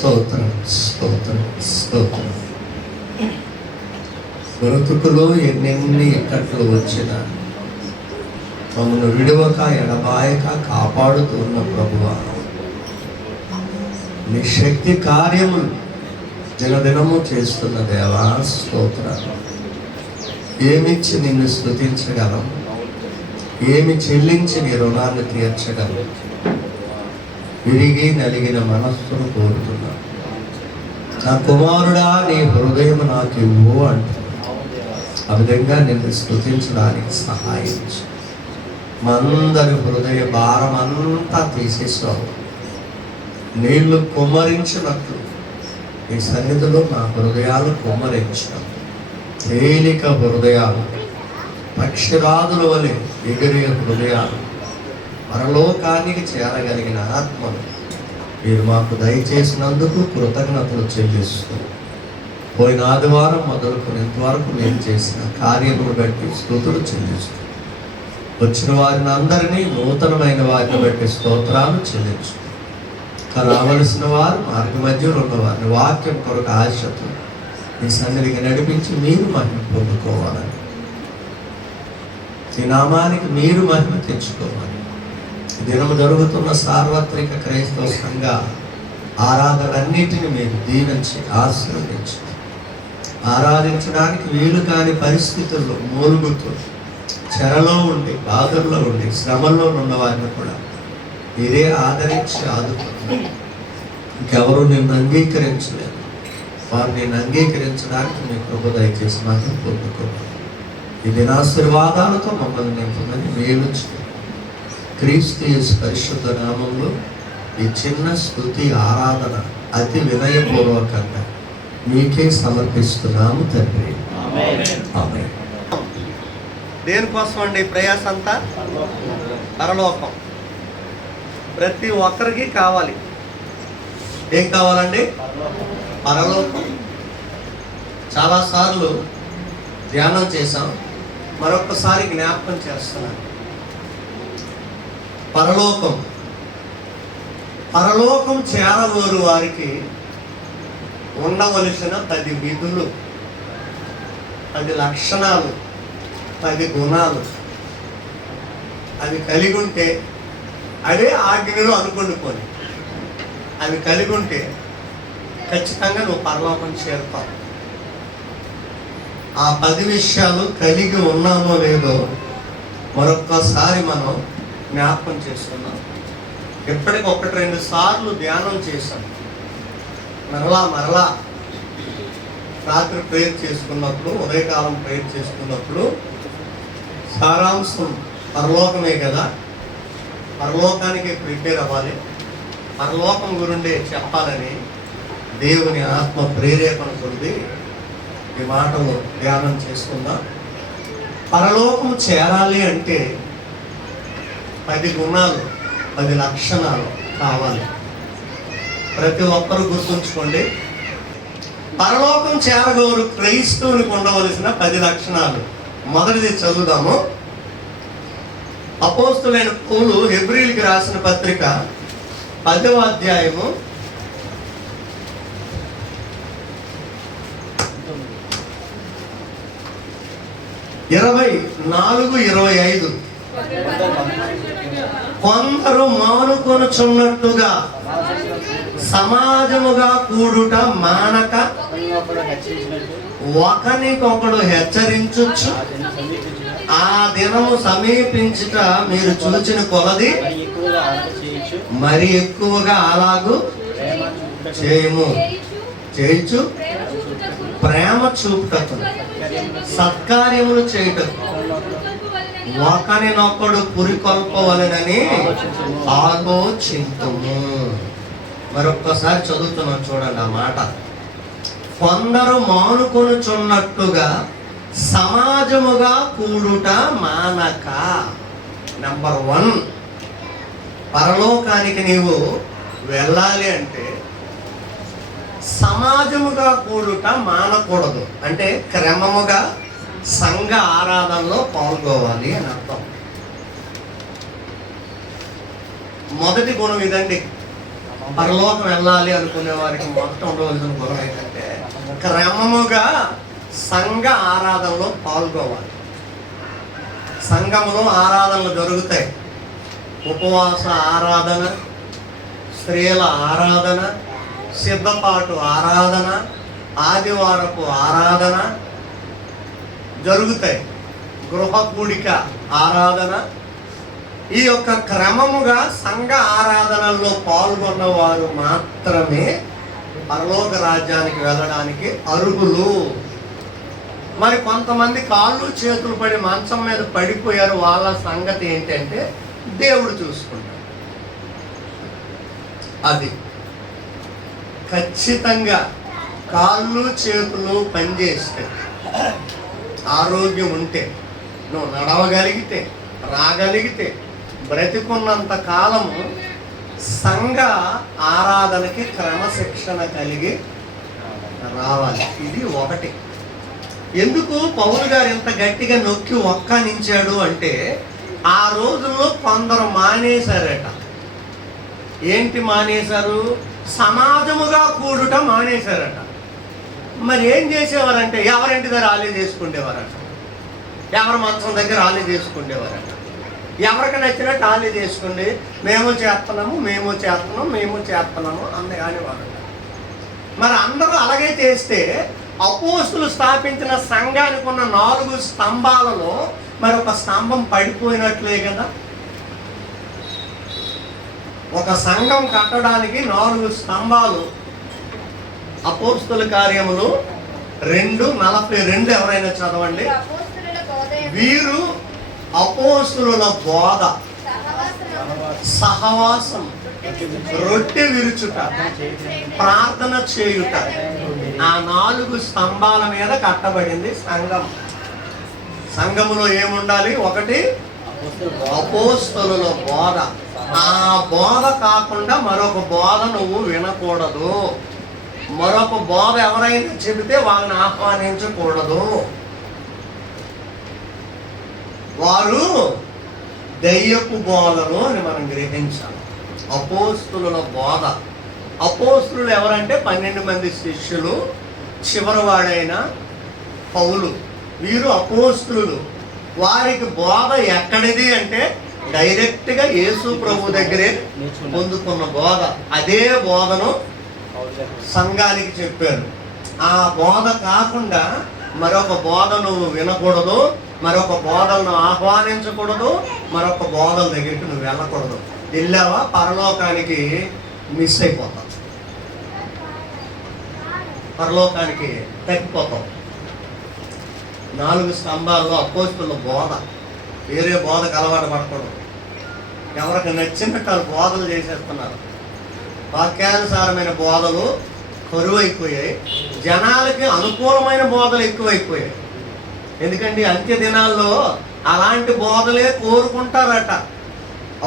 స్తోత్రం, స్తోత్రం, స్తోత్రం. బ్రతుకులో ఎన్నెన్ని ఇక్కట్లు వచ్చినా మమ్మల్ని విడవక ఎడబాయక కాపాడుతూ ఉన్న ప్రభువా, నీ శక్తి కార్యములు దినదినము చేస్తున్న దేవా స్తోత్రాలు. ఏమిచ్చి నిన్ను స్తుతించగలం, ఏమి చెల్లించి నీ రుణాన్ని తీర్చగలం? విరిగి నలిగిన మనస్సును కోరుతున్నా. నా కుమారుడా, నీ హృదయం నాకు ఇవ్వు అంటున్నా. ఆ విధంగా నిన్ను స్తుతించడానికి సహాయించు. మా అందరి హృదయ భారం అంతా తీసేసావు. నీళ్లు కుమ్మరించినట్లు ఈ సన్నిధిలో నా హృదయాలు కుమ్మరించావు. తేలిక హృదయాలు, పక్షిరాదుల వలె ఎగిరే హృదయాలు, పరలోకానికి చేరగలిగిన ఆత్మను మీరు మాకు దయచేసినందుకు కృతజ్ఞతలు చెల్లిస్తూ, పోయిన ఆదివారం మొదలుకొని ఇంతవరకు మీరు చేసిన కార్యములు బట్టి స్తుతులు చెల్లిస్తూ, వచ్చిన వారిని అందరినీ నూతనమైన వారిని బట్టి స్తోత్రాలు చెల్లించు. రావలసిన వారు మార్గ మధ్యలో ఉన్నవారిని వాక్యం కొరకు ఆశతో ఈ సన్నిధికి నడిపించి మీరు మహిమ పొందుకోవాలని, ఈ నామానికి మీరు మహిమ తెచ్చుకోవాలి. దినము జరుగుతున్న సార్వత్రిక క్రైస్తవ సంఘ ఆరాధనలన్నిటిని మీరు దీవించి ఆశీర్వదించి, ఆరాధించడానికి వీలు కాని పరిస్థితుల్లో మూలుగుతూ చెరలో ఉండి, బాధల్లో ఉండి, శ్రమల్లో ఉన్న వారిని కూడా మీరే ఆదరించి ఆదుతున్నారు. ఇంకెవరు నిన్ను అంగీకరించలేదు. వారు నిన్ను అంగీకరించడానికి మీ కృప దయచేసి మాకు పొందుకోవాలి. ఈ దినాశీర్వాదాలతో మమ్మల్ని నింపమని మేలు క్రీస్తు యేసు పరిశుద్ధ నామంలో ఈ చిన్న స్తుతి ఆరాధన అతి వినయపూర్వకంగా మీకే సమర్పిస్తున్నాము తండ్రి. ఆమేన్. దేనికోసం అండి ప్రయాస అంతా? పరలోకం. ప్రతి ఒక్కరికి కావాలి. ఏం కావాలండి? పరలోకం. చాలాసార్లు ధ్యానం చేశాం, మరొకసారి జ్ఞాపకం చేస్తున్నాను. పరలోకం, పరలోకం చేరగోరు వారికి ఉండవలసిన 10 విధులు, 10 లక్షణాలు, 10 గుణాలు అవి కలిగి ఉంటే, అవే ఆజ్ఞలు అనుకోండి, అవి కలిగి ఉంటే ఖచ్చితంగా నువ్వు పరలోకం చేరుతావు. ఆ 10 విషయాలు కలిగి ఉన్నామో లేదో మరొక్కసారి మనం జ్ఞాపకం చేసుకున్నాం. ఎప్పటికి 1-2 సార్లు ధ్యానం చేశాం. మరలా రాత్రి ప్రేయర్ చేసుకున్నప్పుడు, ఉదయకాలం ప్రేయర్ చేసుకున్నప్పుడు సారాంశం పరలోకమే కదా, పరలోకానికి ప్రిపేర్ అవ్వాలి, పరలోకం గురిండే చెప్పాలని దేవుని ఆత్మ ప్రేరేపణ కొద్ది ఈ మాటలు ధ్యానం చేసుకుందాం. పరలోకం చేరాలి అంటే 10 గుణాలు, 10 లక్షణాలు కావాలి. ప్రతి ఒక్కరూ గుర్తుంచుకోండి. పరలోకం చేరగోరు క్రైస్తవునికి ఉండవలసిన 10 లక్షణాలు. మొదటిది చదువుదాము. అపోస్తులైన పౌలు హెబ్రీయులకు రాసిన పత్రిక 10వ అధ్యాయము 24-25. కొందరు మానుకొనుచున్నట్టుగా సమాజముగా కూడుట మానక ఒకనికొకడు హెచ్చరించుచు, ఆ దినము సమీపించుట మీరు చూచిన కొలది మరి ఎక్కువగా అలాగూ చేయము, చేయుచు ప్రేమ చూపుటకు, సత్కార్యములు చేయుటకు ఒకరినొకడు పురికొల్పవలెనని ఆలోచింతుము. మరొక్కసారి చదువుతున్నాం, చూడండి ఆ మాట. కొందరు మానుకొనుచున్నట్టుగా సమాజముగా కూడుట మానక. నెంబర్ 1, పరలోకానికి నీవు వెళ్ళాలి అంటే సమాజముగా కూడుట మానకూడదు. అంటే క్రమముగా సంఘ ఆరాధనలో పాల్గొవాలి అని అర్థం. మొదటి గుణం ఇదండి. పరలోకం వెళ్ళాలి అనుకునే వారికి మొత్తం ఉండవలసిన గుణం ఏంటంటే క్రమముగా సంఘ ఆరాధనలో పాల్గొవాలి. సంఘములో ఆరాధనలు జరుగుతాయి. ఉపవాస ఆరాధన, స్త్రీల ఆరాధన, సిద్ధపాటు ఆరాధన, ఆదివారపు ఆరాధన జరుగుతాయి. గృహ కూడిక ఆరాధన. ఈ యొక్క క్రమముగా సంఘ ఆరాధనల్లో పాల్గొన్న వారు మాత్రమే పరలోక రాజ్యానికి వెళ్ళడానికి అర్హులు. మరి కొంతమంది కాళ్ళు చేతులు పడి మంచం మీద పడిపోయారు. వాళ్ళ సంగతి ఏంటంటే దేవుడు చూసుకుంటాడు. అది ఖచ్చితంగా కాళ్ళు చేతులు పనిచేస్తే, ఆరోగ్యం ఉంటే, నువ్వు నడవగలిగితే, రాగలిగితే, బ్రతికున్నంత కాలము సంఘ ఆరాధనకి క్రమశిక్షణ కలిగి రావాలి. ఇది ఒకటి. ఎందుకు పౌలు గారు ఇంత గట్టిగా నొక్కి ఒక్కనించాడు అంటే, ఆ రోజుల్లో కొందరు మానేశారట. ఏంటి మానేశారు? సమాజముగా కూడుట మానేశారట. మరి ఏం చేసేవారంటే ఎవరింటి దగ్గర ఆలే చేసుకునేవారట, ఎవరి మంచం దగ్గర ఆలే చేసుకునేవారట. ఎవరికి నచ్చినట్టు ఆలే చేసుకుండి మేము చేస్తున్నాము అంది కానివారట. మరి అందరూ అలాగే చేస్తే అపోస్తులు స్థాపించిన సంఘానికి ఉన్న 4 స్తంభాలలో మరి ఒక స్తంభం పడిపోయినట్లే కదా. ఒక సంఘం కట్టడానికి 4 స్తంభాలు. అపోస్తుల కార్యములు 2:42 ఎవరైనా చదవండి. వీరు అపోస్తుల బోధ, సహవాసం, రొట్టె విరుచుట, ప్రార్థన చేయుట, ఆ 4 స్తంభాల మీద కట్టబడింది సంఘం. సంఘములో ఏముండాలి? ఒకటి అపోస్తుల బోధ. ఆ బోధ కాకుండా మరొక బోధ నువ్వు వినకూడదు. మరొక బోధ ఎవరైనా చెబితే వాళ్ళని ఆహ్వానించకూడదు. వారు దయ్యపు బోధలు అని మనం గ్రహించాలి. అపోస్తుల బోధ. అపోస్తులు ఎవరంటే 12 మంది శిష్యులు, చివరివాడైన పౌలు. వీరు అపోస్తులు. వారికి బోధ ఎక్కడిది అంటే డైరెక్ట్గా యేసు ప్రభు దగ్గరే పొందుకున్న బోధ. అదే బోధను సంఘానికి చెప్పారు. ఆ బోధ కాకుండా మరొక బోధ నువ్వు వినకూడదు, మరొక బోధలను ఆహ్వానించకూడదు, మరొక బోధల దగ్గరికి నువ్వు వెళ్ళకూడదు. వెళ్ళావా పరలోకానికి మిస్ అయిపోతావు, పరలోకానికి తగ్గిపోతావు. 4 స్తంభాల్లో అపోస్తుల బోధ. వేరే బోధకు అలవాటు పడకూడదు. ఎవరికి నచ్చినట్టు బోధలు చేసేస్తున్నారు. వాక్యానుసారమైన బోధలు కరువైపోయాయి. జనాలకి అనుకూలమైన బోధలు ఎక్కువైపోయాయి. ఎందుకంటే అంత్య దినాల్లో అలాంటి బోధలే కోరుకుంటారట.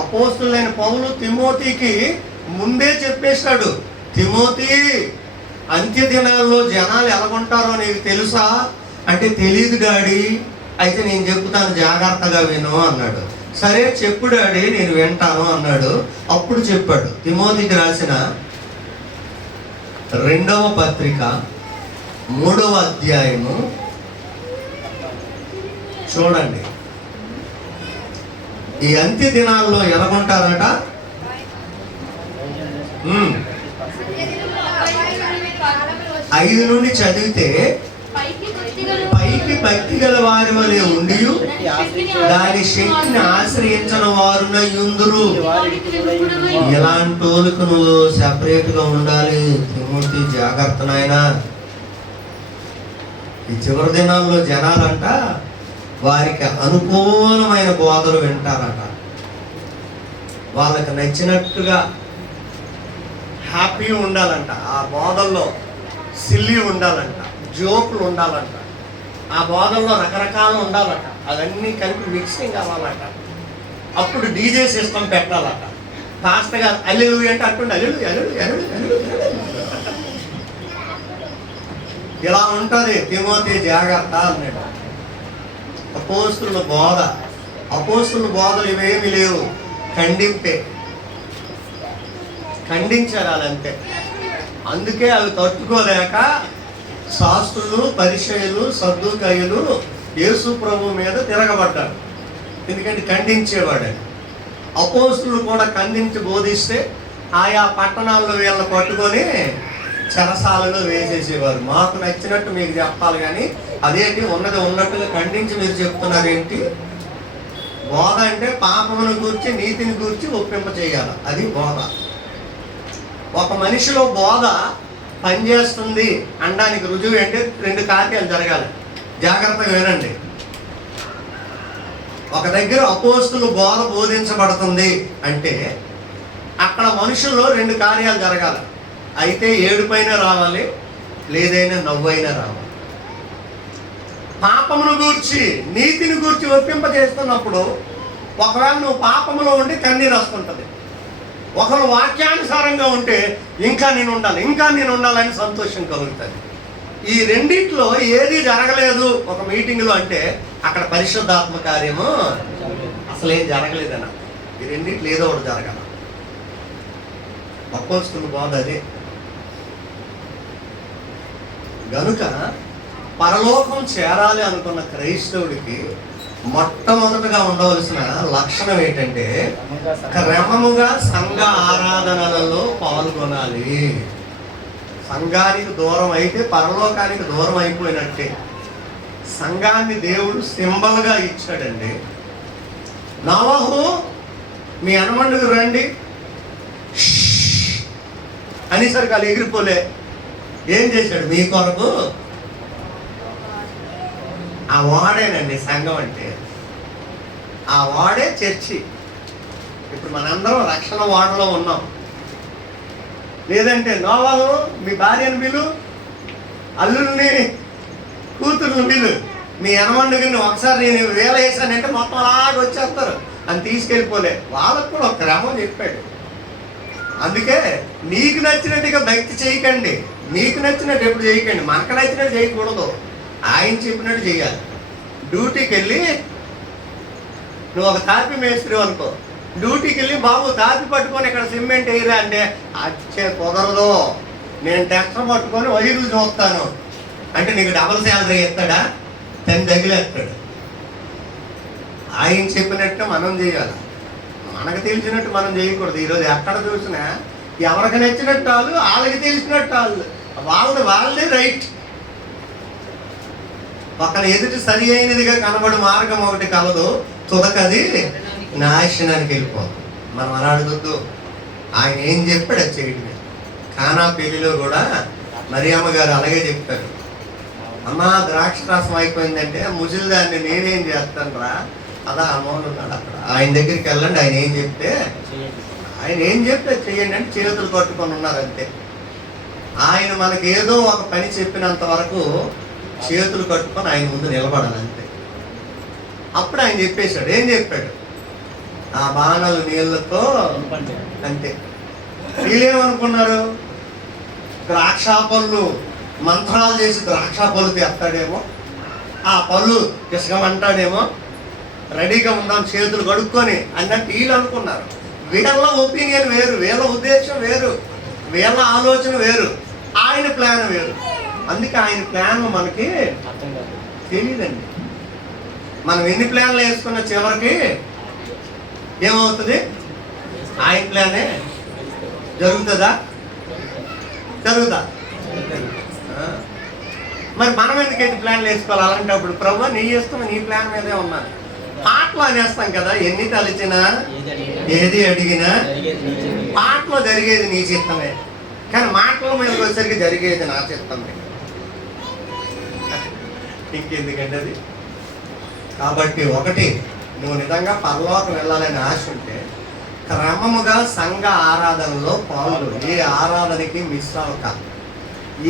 అపోస్తులైన పౌలు తిమోతికి ముందే చెప్పేశాడు, తిమోతి, అంత్య దినాల్లో జనాలు ఎలాగుంటారో నీకు తెలుసా అంటే, తెలీదు డాడీ, అయితే నేను చెప్తాను జాగ్రత్తగా విను అన్నాడు. సరే చెప్పు డాడీ, నేను వింటాను అన్నాడు. అప్పుడు చెప్పాడు. తిమోతికి రాసిన 2వ పత్రిక 3వ అధ్యాయము చూడండి. ఈ అంత్య దినాల్లో ఎలాగుంటారట? 5 నుండి చదివితే, పైకి భక్తి గల వారి వలె ఉండి దాని శక్తిని ఆశ్రయించిన వారునై యుందురు. ఇలాంటి వాళ్ళకు నువ్వు సెపరేట్గా ఉండాలి. తిమోతి జాగ్రత్త నాయనా. ఈ చివరి దినాల్లో జనాలంట వారికి అనుకూలమైన బోధలు వింటారట. వాళ్ళకి నచ్చినట్టుగా హ్యాపీ ఉండాలంట. ఆ బోధల్లో సిల్లీ ఉండాలంట, జోకులు ఉండాలంట, ఆ బోధల్లో రకరకాలు ఉండాలట. అవన్నీ కలిపి మిక్సింగ్ అవ్వాలట. అప్పుడు డీజే సిస్టమ్ పెట్టాలట. కాస్తగా అల్లు అంటే అట్టుండి అల్లు అల్లు అల్లు అల్లు. ఇలా ఉంటుంది. తిమోతి జాగ్రత్త అన్నాడు. అపోస్తుల బోధ, అపోస్తుల బోధలు ఇవేమి లేవు, ఖండింపే. ఖండించారు వాళ్ళంతే. అందుకే అవి తట్టుకోలేక శాస్త్రులు, పరిసయ్యులు, సద్దూకయ్యులు యేసు ప్రభు మీద తిరగబడ్డారు. ఎందుకంటే ఖండించేవాడని. అపోస్తులు కూడా ఖండించి బోధిస్తే ఆయా పట్టణాల్లో వీళ్ళని పట్టుకొని చెరసాలలో వేసేసేవారు. మాకు నచ్చినట్టు మీకు చెప్పాలి కానీ అదేంటి ఉన్నది ఉన్నట్టుగా ఖండించి మీరు చెప్తున్నారేంటి? బోధ అంటే పాపమును గూర్చి నీతిని గూర్చి ఒప్పింప చేయాలి, అది బోధ. ఒక మనిషిలో బోధ పనిచేస్తుంది అనడానికి రుజువు అంటే 2 కార్యాలు జరగాలి. జాగ్రత్తగా వినండి. ఒక దగ్గర అపోస్తులు బోధ బోధించబడుతుంది అంటే అక్కడ మనుషుల్లో 2 కార్యాలు జరగాలి. అయితే ఏడుపైన రావాలి, లేదైనా నవ్వైనా రావాలి. పాపమును గూర్చి నీతిని గూర్చి ఒప్పింపజేస్తున్నప్పుడు ఒకవేళ నువ్వు పాపములో ఉండి కన్నీరు వస్తుంటుంది. ఒకరు వాక్యానుసారంగా ఉంటే ఇంకా నేను ఉండాలని సంతోషం కలుగుతుంది. ఈ రెండిట్లో ఏది జరగలేదు ఒక మీటింగ్లో అంటే అక్కడ పరిశుద్ధాత్మ కార్యము అసలు ఏం జరగలేదన్న. ఈ రెండిట్లో ఏదో ఒకటి జరగాల. అపోస్తుల బోధ అదే. గనుక పరలోకం చేరాలి అనుకున్న క్రైస్తవుడికి మొట్టమొదటగా ఉండవలసిన లక్షణం ఏంటంటే క్రమముగా సంఘ ఆరాధనలలో పాల్గొనాలి. సంఘానికి దూరం అయితే పరలోకానికి దూరం అయిపోయినట్టే. సంఘాన్ని దేవుడు సింబల్గా ఇచ్చాడండి. నోవహు మీ అనుమండుకు రండి అనేసరికి వాళ్ళు ఎగిరిపోలే. ఏం చేశాడు? మీ కొరకు ఆ వాడేనండి సంఘం అంటే. ఆ వాడే చర్చి. ఇప్పుడు మనందరం రక్షణ వాడలో ఉన్నాం. లేదంటే నోవహు మీ భార్యను పిలు, అల్లుల్ని కూతుర్ని పిలు, మీ యనమండుని ఒకసారి నేను వేల వేసానంటే మొత్తం అలాగ వచ్చేస్తారు అని తీసుకెళ్ళిపోలే. వాళ్ళకు కూడా ఒక క్రమం చెప్పాడు. అందుకే నీకు నచ్చినట్టుగా భక్తి చేయకండి, నీకు నచ్చినట్టు ఎప్పుడు చేయకండి, మనకు నచ్చినట్టు చేయకూడదు, ఆయన చెప్పినట్టు చేయాలి. డ్యూటీకి వెళ్ళి నువ్వు ఒక తాపి మేస్త్రి అనుకో, డ్యూటీకి వెళ్ళి బాబు తాపి పట్టుకొని ఇక్కడ సిమెంట్ వేయరా అంటే అచ్చే కుదరదు, నేను ట్రాక్టర్ పట్టుకొని వైర్లు చూస్తాను అంటే నీకు డబల్ శాలరీ ఇస్తాడా? 10 తగిలేస్తాడు. ఆయన చెప్పినట్టు మనం చేయాలి, మనకు తెలిసినట్టు మనం చేయకూడదు. ఈరోజు ఎక్కడ చూసినా ఎవరికి నచ్చినట్టు వాళ్ళకి తెలిసినట్టు వాళ్ళదే రైట్. పక్కన ఎదుటి సరి అయినదిగా కనబడి మార్గం ఒకటి కలదు, తుదకది నాశనానికి వెళ్ళిపోదు. మనం అలా అడగొద్దు. ఆయన ఏం చెప్పాడు అది చేయడమే. కానా పెళ్లిలో కూడా మరియమ్మ గారు అలాగే చెప్తారు. అమ్మా ద్రాక్ష రసం అయిపోయిందంటే ముసలి దాన్ని నేనేం చేస్తాను రా, అదా అమ్మోళ్ళు ఉన్నాడు అక్కడ, ఆయన దగ్గరికి వెళ్ళండి, ఆయన ఏం చెప్తే చెయ్యండి అంటే చేతులు పట్టుకొని ఉన్నారు అంతే. ఆయన మనకి ఏదో ఒక పని చెప్పినంత వరకు చేతులు కట్టుకొని ఆయన ముందు నిలబడాలి అంతే. అప్పుడు ఆయన చెప్పేశాడు. ఏం చెప్పాడు? ఆ బాణాలు నీళ్ళతో అంతే. వీళ్ళేమనుకున్నారు? ద్రాక్ష పళ్ళు మంత్రాలు చేసి ద్రాక్ష పళ్ళు తెస్తాడేమో, ఆ పళ్ళు ఇసుకమంటాడేమో, రెడీగా ఉందాం చేతులు కడుక్కొని అన్నట్టు వీళ్ళు అనుకున్నారు. వీళ్ళ ఒపీనియన్ వేరు, వీళ్ళ ఉద్దేశం వేరు, వీళ్ళ ఆలోచన వేరు, ఆయన ప్లాన్ వేరు. అందుకే ఆయన ప్లాన్ మనకి తెలియదండి. మనం ఎన్ని ప్లాన్లు వేసుకున్న చివరికి ఏమవుతుంది? ఆయన ప్లానే జరుగుతుందా? మరి మనం ఎందుకైతే ప్లాన్లు వేసుకోవాలి? అలాంటప్పుడు ప్రభు నీ ఇష్టం, నీ ప్లాన్ మీదే ఉన్నాను. పాటలు అనేస్తాం కదా, ఎన్ని తలిచినా ఏది అడిగినా పాటలో జరిగేది నీ చిత్తమే, కానీ మాటల మీదకి వచ్చేసరికి జరిగేది నా చిత్తమే. ఇంకెందుకంటే అది. కాబట్టి ఒకటి, నువ్వు నిజంగా పరలోకం వెళ్ళాలని ఆశ ఉంటే క్రమముగా సంఘ ఆరాధనలో పాల్గొను. ఏ ఆరాధనకి మిస్ అవ్వక.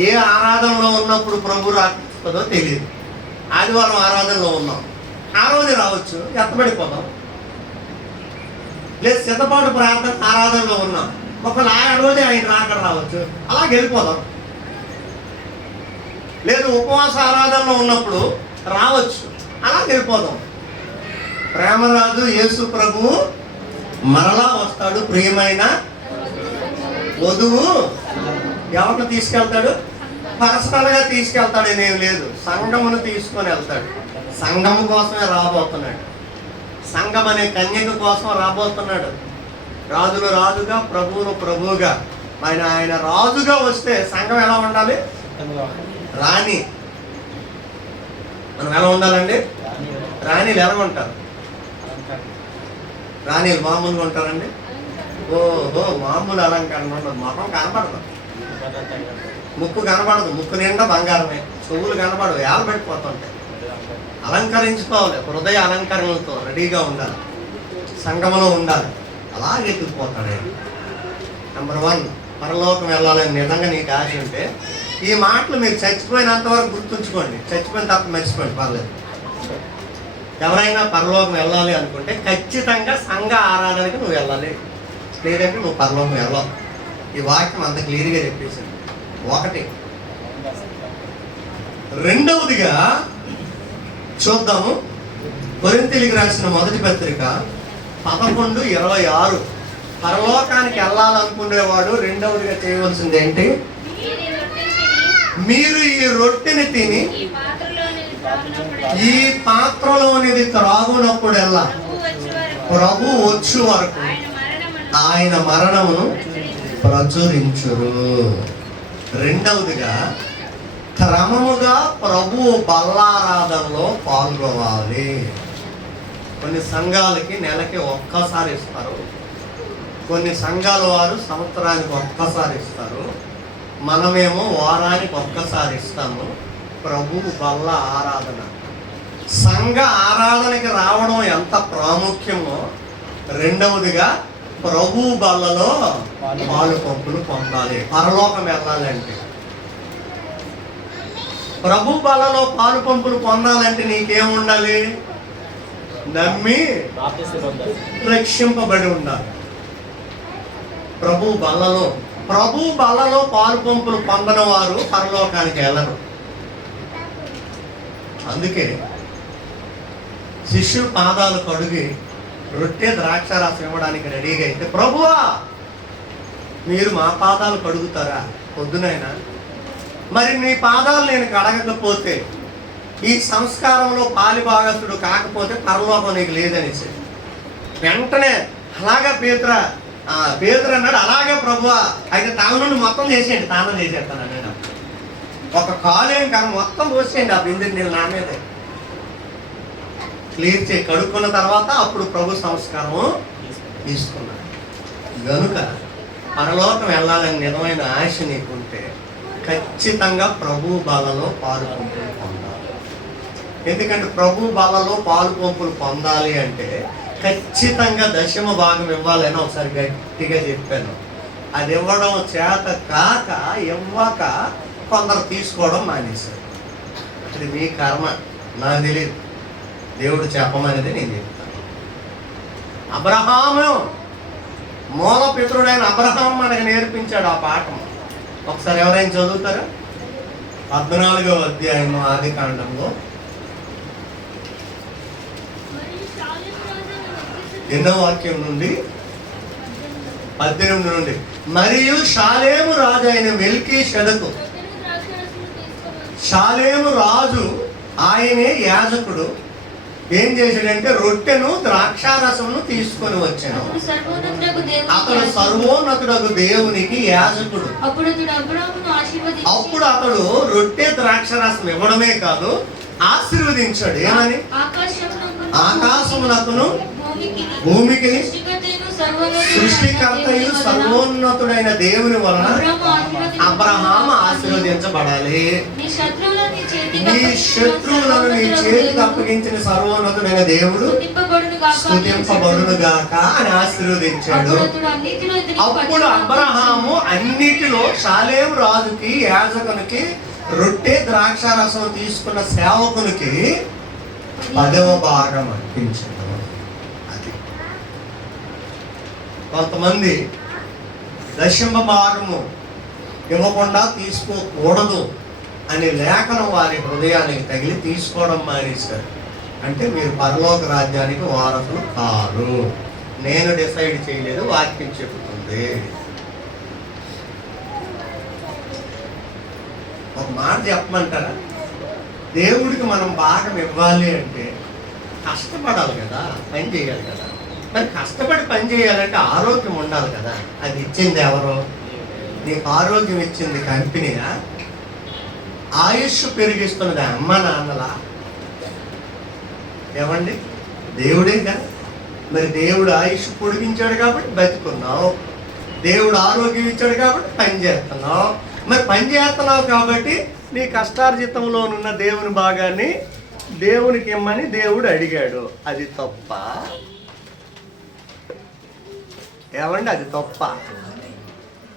ఏ ఆరాధనలో ఉన్నప్పుడు ప్రభు రాకపోదో తెలియదు. ఆదివారం ఆరాధనలో ఉన్నాం, ఆ రోజు రావచ్చు, ఎత్తబడిపోదాం. లేదు సిద్ధపాటు ప్రార్థన ఆరాధనలో ఉన్నాం, ఒకవేళ ఆ రోజే ఆయన రాకడ రావచ్చు, అలా వెళ్ళిపోదాం. లేదు ఉపవాస ఆరాధనలో ఉన్నప్పుడు రావచ్చు, అలా వెళ్ళిపోదాం. ప్రేమరాజు యేసు ప్రభువు మరలా వస్తాడు. ప్రియమైన వధువు ఎవరిని తీసుకెళ్తాడు? పర్సనల్గా తీసుకెళ్తాడనేం లేదు, సంఘమును తీసుకొని వెళ్తాడు. సంఘము కోసమే రాబోతున్నాడు. సంఘం అనే కన్యక కోసం రాబోతున్నాడు. రాజులు రాజుగా, ప్రభువులు ప్రభువుగా. ఆయన రాజుగా వస్తే సంఘం ఎలా ఉండాలి? రాణి. మనం ఎలా ఉండాలండి? రాణిలు ఎలా ఉంటారు? రాణిలు మామూలుగా ఉంటారండి? ఓహో, మామూలు అలంకరణ ఉండదు. మొఖం కనపడదు, ముక్కు కనపడదు, ముక్కు నిండా బంగారమే, చెవులు కనపడవు, ఏళ్ళు పెట్టిపోతుంటాయి. అలంకరించుకోవాలి, హృదయ అలంకరణలతో రెడీగా ఉండాలి, సంఘంలో ఉండాలి. అలాగే ఎత్తుకుపోతాడు. నెంబర్ 1, పరలోకం వెళ్ళాలని నిజంగా నీకు ఆశ ఉంటే ఈ మాటలు మీరు చచ్చిపోయినంత వరకు గుర్తుంచుకోండి. చచ్చిపోయిన తప్ప మర్చిపోండి, పర్లేదు. ఎవరైనా పరలోకం వెళ్ళాలి అనుకుంటే ఖచ్చితంగా సంఘ ఆరాధనకి నువ్వు వెళ్ళాలి, లేదంటే నువ్వు పరలోకం వెళ్ళావు. ఈ వాక్యం అంత క్లియర్గా చెప్పేసింది. 1. రెండవదిగా చూద్దాము, కొరింథీయులకు రాసిన మొదటి పత్రిక 11:26. పరలోకానికి వెళ్ళాలనుకునేవాడు రెండవదిగా చేయవలసింది ఏంటి? మీరు ఈ రొట్టెని తిని ఈ పాత్రలోనిది త్రాగునప్పుడల్లా ప్రభు వచ్చు వరకు ఆయన మరణమును ప్రచురించురు. రెండవదిగా క్రమముగా ప్రభు బల్లారాధనలో పాల్గొవాలి. కొన్ని సంఘాలకి నెలకి ఒక్కసారి ఇస్తారు, కొన్ని సంఘాల వారు సంవత్సరానికి ఒక్కసారి ఇస్తారు, మనమేమో వారానికి ఒక్కసారి ఇస్తాము. ప్రభు బల్ల ఆరాధన, సంఘ ఆరాధనకి రావడం ఎంత ప్రాముఖ్యమో, రెండవదిగా ప్రభు బల్లలో పాలు పంపులు పొందాలి. పరలోకం వెళ్ళాలంటే, ప్రభు బల్లలో పాలు పంపులు పొందాలంటే నీకేముండాలి? నమ్మి రక్షింపబడి ఉండాలి. ప్రభు బల్లలో పాలు పంపులు పొందని వారు పరలోకానికి వెళ్ళరు. అందుకే శిష్యులు పాదాలు కడిగి రొట్టె ద్రాక్షారసం ఇవ్వడానికి రెడీగా అయితే, ప్రభువా మీరు మా పాదాలు కడుగుతారా? పొద్దునైనా మరి నీ పాదాలు నేను కడగకపోతే, ఈ సంస్కారంలో పాలిభాగస్తుడు కాకపోతే పరలోకం నీకు లేదనేసి వెంటనే అలాగా పేతురు అన్నాడు, అలాగే ప్రభువా అయితే తన నుండి మొత్తం చేసేయండి, తానం చేసేస్తాను అన్నాడు. ఒక కాలేం కానీ మొత్తం పోసేయండి ఆ బిందెని నీళ్ళు నా మీదే. క్లియర్ చేయి, కడుక్కున్న తర్వాత అప్పుడు ప్రభు సంస్కారం తీసుకున్నాడు. కనుక పరలోకం వెళ్ళాలని నిజమైన ఆశ నీకుంటే ఖచ్చితంగా ప్రభు బలలో పాలు పంపులు పొందాలి. ఎందుకంటే ప్రభు బలలో పాలు పంపులు పొందాలి అంటే ఖచ్చితంగా దశమ భాగం ఇవ్వాలని ఒకసారి గట్టిగా చెప్పాను. అది ఇవ్వడం చేత కాక ఇవ్వక కొందరు తీసుకోవడం మానేశారు. అది మీ కర్మ, నాకు తెలియదు, దేవుడు చెప్పమనేది నేను చెప్తాను. అబ్రహాము, మూల పితృడైన అబ్రహాం మనకు నేర్పించాడు ఆ పాఠం. ఒకసారి ఎవరైనా చదువుతారా? 14వ అధ్యాయం ఆదికాండంలో 8వ వాక్యం నుండి 18 నుండి. మరియు షాలేము రాజు అయిన మెల్కీషెదకు, షాలేము రాజు ఆయనే యాజకుడు, ఏం చేశాడంటే రొట్టెను ద్రాక్షారసమును తీసుకొని వచ్చాను. అతడు సర్వోన్నతుడగు దేవునికి యాజకుడు. అప్పుడు అతడు రొట్టె ద్రాక్షారసం ఇవ్వడమే కాదు, ఆశీర్వదించాడు. ఏమని? ఆకాశమునకును భూమికి సృష్టికర్తయు సర్వోన్నతుడైన దేవుని వలన అబ్రహాము ఆశీర్వదించబడాలి. నీ శత్రువులను నీ చేతికి అప్పగించిన సర్వోన్నతుడైన దేవుడు స్తుతింపబడును గాక అని ఆశీర్వదించాడు. అప్పుడు అబ్రహాము అన్నిటిలో షాలేము రాజుకి, యాజకునికి, రొట్టె ద్రాక్షారసం తీసుకున్న సేవకునికి 10వ భాగం అర్పించాడు. అది కొంతమంది దశమ భాగము ఇవ్వకుండా తీసుకోకూడదు అనే లేఖనం వారి హృదయానికి తగిలి తీసుకోవడం మానేశారు. అంటే మీరు పరలోక రాజ్యానికి వారసులు కారు. నేను డిసైడ్ చేయలేదు, వాక్యం చెబుతుంది. ఒక మాట చెప్పమంటారా? దేవుడికి మనం భాగం ఇవ్వాలి అంటే కష్టపడాలి కదా, పని చేయాలి కదా. మరి కష్టపడి పని చేయాలంటే ఆరోగ్యం ఉండాలి కదా. అది ఇచ్చింది ఎవరు? నీకు ఆరోగ్యం ఇచ్చింది కంపెనీనా? ఆయుష్ పెరిగిస్తున్నది అమ్మ నాన్నలా? ఏమండి? దేవుడే కదా. మరి దేవుడు ఆయుష్ పొడిగించాడు కాబట్టి బతుకున్నావు, దేవుడు ఆరోగ్యం ఇచ్చాడు కాబట్టి పని చేస్తున్నావు. మరి పని చేస్తున్నావు కాబట్టి నీ కష్టార్జితంలోనున్న దేవుని భాగాన్ని దేవునికి ఇమ్మని దేవుడు అడిగాడు. అది తప్ప? ఏమండి? అది తప్ప?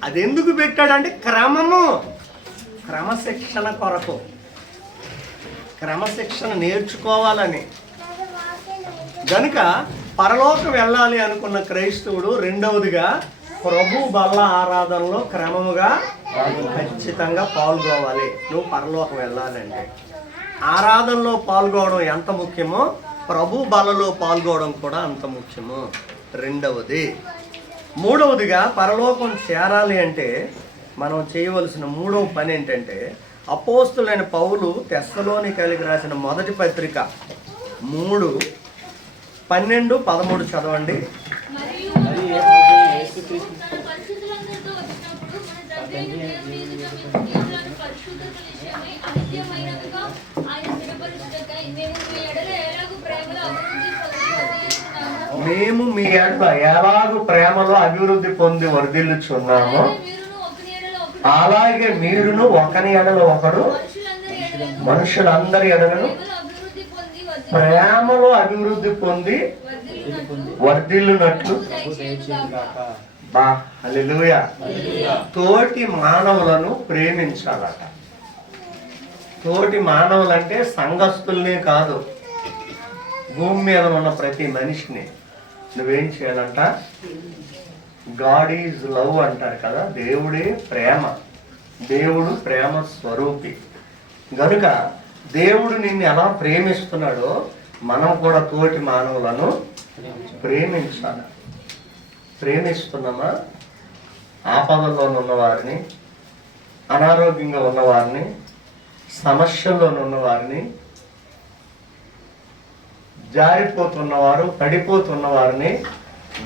అది ఎందుకు పెట్టాడంటే క్రమశిక్షణ కొరకు, క్రమశిక్షణ నేర్చుకోవాలని. గనుక పరలోకం వెళ్ళాలి అనుకున్న క్రైస్తవుడు రెండవదిగా ప్రభు బల్ల ఆరాధనలో క్రమముగా ఖచ్చితంగా పాల్గొవాలి. నువ్వు పరలోకం వెళ్ళాలంటే ఆరాధనలో పాల్గొనడం ఎంత ముఖ్యమో ప్రభు బలలో పాల్గొనడం కూడా అంత ముఖ్యము. రెండవది. మూడవదిగా పరలోకం చేరాలి అంటే మనం చేయవలసిన మూడవ పని ఏంటంటే, అపోస్తులైన పౌలు తెస్సలోనికైలకు రాసిన మొదటి పత్రిక 3:12-13 చదవండి. మేము మీ ఎడల ఎలాగూ ప్రేమలో అభివృద్ధి పొంది వర్ధిల్లుచున్నాము, అలాగే మీరును ఒకని ఎడల ఒకడు మనుషులందరి ఎడలను ప్రేమలో అభివృద్ధి పొంది వర్ధిల్లునట్లు. హల్లెలూయా. తోటి మానవులను ప్రేమించాలట. తోటి మానవులంటే సంఘస్థుల్నే కాదు, భూమి మీద ఉన్న ప్రతి మనిషిని నువ్వేం చేయాలంట? గాడ్ ఈజ్ లవ్ అంటారు కదా. దేవుడే ప్రేమ, దేవుడు ప్రేమ స్వరూపి. గనుక దేవుడు నిన్ను ఎలా ప్రేమిస్తున్నాడో మనం కూడా తోటి మానవులను ప్రేమించాలి. ప్రేమిస్తున్నామా? ఆపదలో ఉన్నవారిని, అనారోగ్యంగా ఉన్నవారిని, సమస్యల్లో ఉన్నవారిని, జారిపోతున్నవారు, పడిపోతున్న వారిని,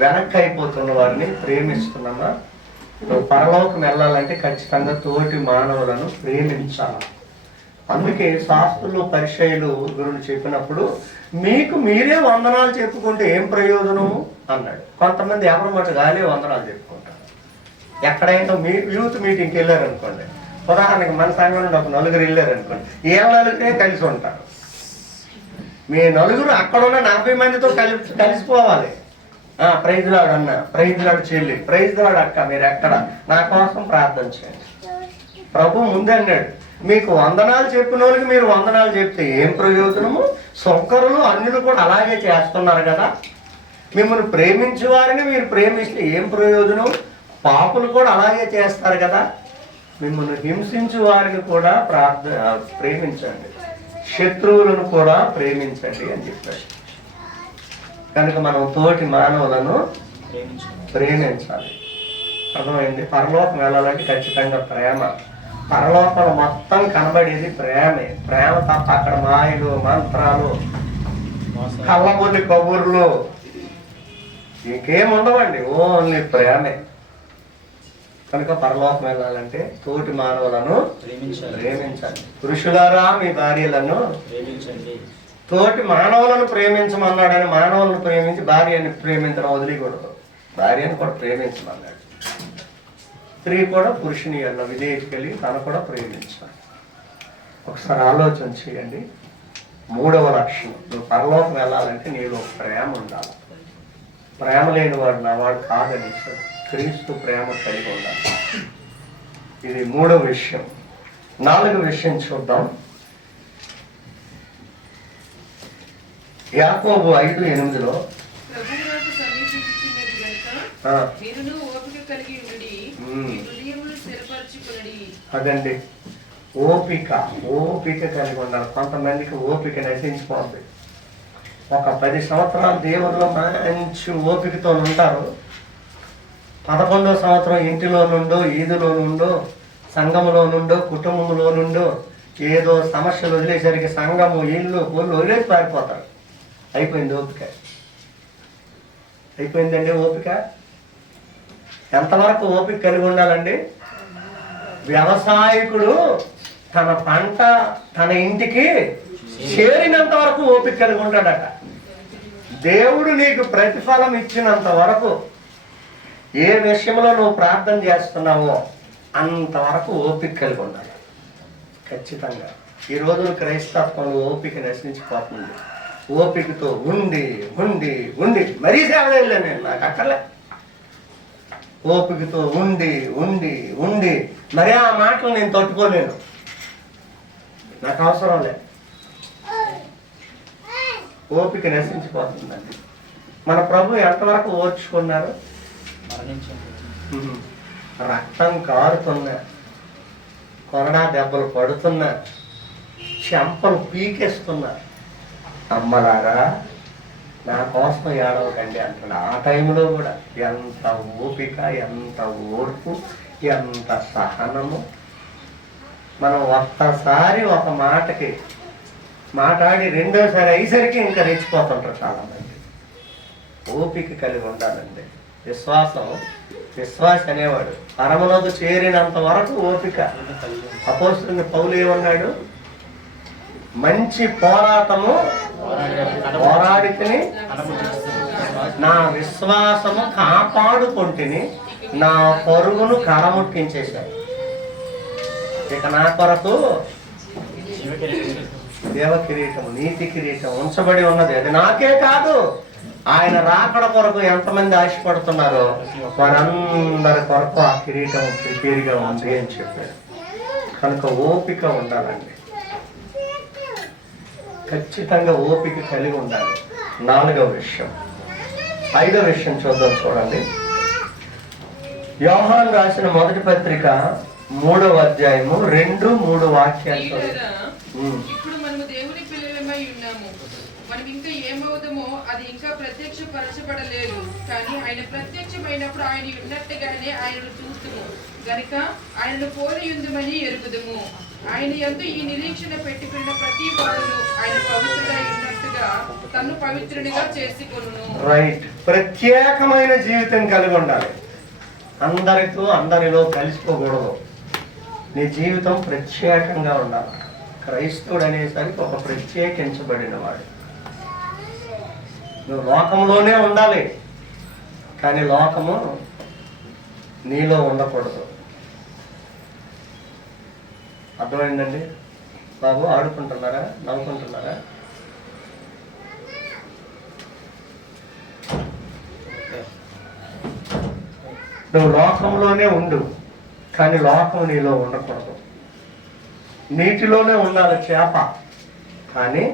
వెనక్కి అయిపోతున్న వారిని ప్రేమిస్తున్నామా? నువ్వు పరలోకం వెళ్ళాలంటే ఖచ్చితంగా తోటి మానవులను ప్రేమించాలి. అందుకే శాస్త్రులు పరిచయులు గురించి చెప్పినప్పుడు మీకు మీరే వందనాలు చెప్పుకుంటే ఏం ప్రయోజనము అన్నాడు. కొంతమంది ఎవరి మటు గాలే వందనాలు చెప్పుకుంటారు. ఎక్కడైనా యూత్ మీటింగ్కి వెళ్ళారనుకోండి, ఉదాహరణకి మన సంఘం నుండి ఒక నలుగురు వెళ్ళారనుకోండి, ఏ నలుగురే కలిసి ఉంటారు. మీ నలుగురు అక్కడున్న 40 మందితో కలిసిపోవాలి. ప్రైజ్ లాడ్ అన్న, ప్రైజ్ లాడ్ చెల్లి, ప్రైజ్ లాడ్ అక్క, మీరు ఎక్కడ నా కోసం ప్రార్థన చేయండి. ప్రభు ముందే అన్నాడు, మీకు వందనాలు చెప్పిన వాళ్ళకి మీరు వందనాలు చెప్తే ఏం ప్రయోజనము? సొంకరులు అన్యులు కూడా అలాగే చేస్తున్నారు కదా. మిమ్మల్ని ప్రేమించే వారిని మీరు ప్రేమిస్తే ఏం ప్రయోజనం? పాపులు కూడా అలాగే చేస్తారు కదా. మిమ్మల్ని హింసించే వారిని కూడా ప్రేమించండి, శత్రువులను కూడా ప్రేమించండి అని చెప్పారు. కనుక మనం తోటి మానవులను ప్రేమించాలి. అర్థమైంది? పరలోకం వెళ్ళాలంటే ఖచ్చితంగా ప్రేమ. పరలోకంలో మొత్తం కనబడేది ప్రేమే. ప్రేమ తప్ప అక్కడ మాయలు, మంత్రాలు, కళ్ళబొల్లి కబుర్లు ఇంకేముండవండి, ఓన్లీ ప్రేమే. కనుక పరలోకం వెళ్ళాలంటే తోటి మానవులను ప్రేమించాలి. పురుషులారా మీ భార్యలను ప్రేమించండి. తోటి మానవులను ప్రేమించమన్నాడని మానవులను ప్రేమించి భార్యని ప్రేమించడం వదిలేకూడదు. భార్యను కూడా ప్రేమించమన్నాడు. స్త్రీ కూడా పురుషుని అన్న విధేయత కలిగి తను కూడా ప్రేమించాలి. ఒకసారి ఆలోచన చేయండి. మూడవ లక్షణం, నువ్వు పరలోకం వెళ్ళాలంటే నీలో ప్రేమ ఉండాలి. ప్రేమ లేని వాడు నా వాడు కాదని క్రీస్తు ప్రేమ కలిగి ఉండాలి. ఇది మూడవ విషయం. నాలుగవ విషయం చూద్దాం. యాకోబు 5:8 అదండి ఓపిక. ఓపిక కలిగి ఉండాలి. కొంతమందికి ఓపిక నశించిపోతుంది. ఒక 10 సంవత్సరాలు దేవుల్లో మంచి ఓపికతో ఉంటారు. 11వ సంవత్సరం ఇంటిలో నుండో ఈదులో నుండో సంఘములో నుండో కుటుంబంలో నుండో ఏదో సమస్యలు వదిలేసరికి సంఘము ఇల్లు పొల్లు వదిలేసి పారిపోతారు. అయిపోయింది ఓపిక, అయిపోయిందండి ఓపిక. ఎంతవరకు ఓపిక కలిగి ఉండాలండి? వ్యవసాయకుడు తన పంట తన ఇంటికి చేరినంత వరకు ఓపిక కలిగి ఉంటాడట. దేవుడు నీకు ప్రతిఫలం ఇచ్చినంత వరకు, ఏ విషయంలో నువ్వు ప్రార్థన చేస్తున్నావో అంతవరకు ఓపిక కలిగి ఉండాలి ఖచ్చితంగా. ఈ రోజున క్రైస్తత్వంలో ఓపిక నశించిపోతుంది. ఓపికతో ఉండి ఉండి ఉండి మరీ సేవలేదు నేను, నాకు అక్కర్లే. ఓపికతో ఉండి ఉండి ఉండి మరీ ఆ మాటలు నేను తట్టుకోలేను, నాకు అవసరం లేదు. ఓపిక నశించిపోతుందండి. మన ప్రభు ఎంతవరకు ఓర్చుకున్నారు? రక్తం కారుతున్నా, కొరడా దెబ్బలు పడుతున్నా, చెంపలు పీకేస్తున్నా, అమ్మలారా నా కోసం ఏడవకండి అంటున్నా. ఆ టైంలో కూడా ఎంత ఓపిక, ఎంత ఓర్పు, ఎంత సహనము. మనం ఒక్కసారి ఒక మాటకి మాట్లాడి రెండోసారి అయ్యేసరికి ఇంకా రెచ్చిపోతుంటారు చాలామంది. ఓపిక కలిగి ఉండాలండి. విశ్వాస అనేవాడు పరమునకు చేరినంత వరకు ఓపిక. అపోస్తలుని పౌలు ఏమన్నాడు? మంచి పోరాటము పోరాడితిని, నా విశ్వాసము కాపాడుకుంటుని, నా పరుగును కడముట్టించేశాడు. ఇక నా కొరకు దేవ కిరీటం, నీతి కిరీటం ఉంచబడి ఉన్నది. అది నాకే కాదు, ఆయన రాకడ కొరకు ఎంతమంది ఆశపడుతున్నారో వారందరి కొరకు ఆ కిరీటం ప్రిపేర్గా ఉంది అని చెప్పారు. కనుక ఓపిక ఉండాలండి, ఖచ్చితంగా ఓపిక కలిగి ఉండాలి. 4వ విషయం. 5వ విషయం చూడండి. యోహాను రాసిన మొదటి పత్రిక 3వ అధ్యాయము 2-3 వాక్యాలు. ఇప్పుడు మనము దేవుని పిల్లలమై ఉన్నాము, మనం ఇంకా ఏమవుతామో అది ఇంకా ప్రత్యక్షపరచబడలేదు. కానీ ఆయన ప్రత్యక్షమైనప్పుడు ఆయన ఉన్నట్టుగానే ఆయనను చూస్తుము గనుక ఆయనను పోలియుందుమని ఎరుగుదుము. ఆయన యందు ఈ నిరీక్షణ పెట్టుకున్న ప్రతి వాడును ఆయన పవిత్రుడై ఉన్నట్టుగా తన్ను పవిత్రునిగా చేసుకొనును. రైట్. ప్రత్యేకమైన జీవితం కలిగి ఉండాలి. అందరిలో కలిసిపోకూడదు. నీ జీవితం ప్రత్యేకంగా ఉండాలి. క్రైస్తవుడు అనేసరికి ఒక ప్రత్యేకించబడిన వాడు. నువ్వు లోకంలోనే ఉండాలి, కానీ లోకము నీలో ఉండకూడదు. అర్థమైందండి బాబు? ఆడుకుంటున్నారా? నవ్వుకుంటున్నారా? నువ్వు లోకంలోనే ఉండు, కానీ లోకం నీలో ఉండకూడదు. నీటిలోనే ఉండాలి చేప, కానీ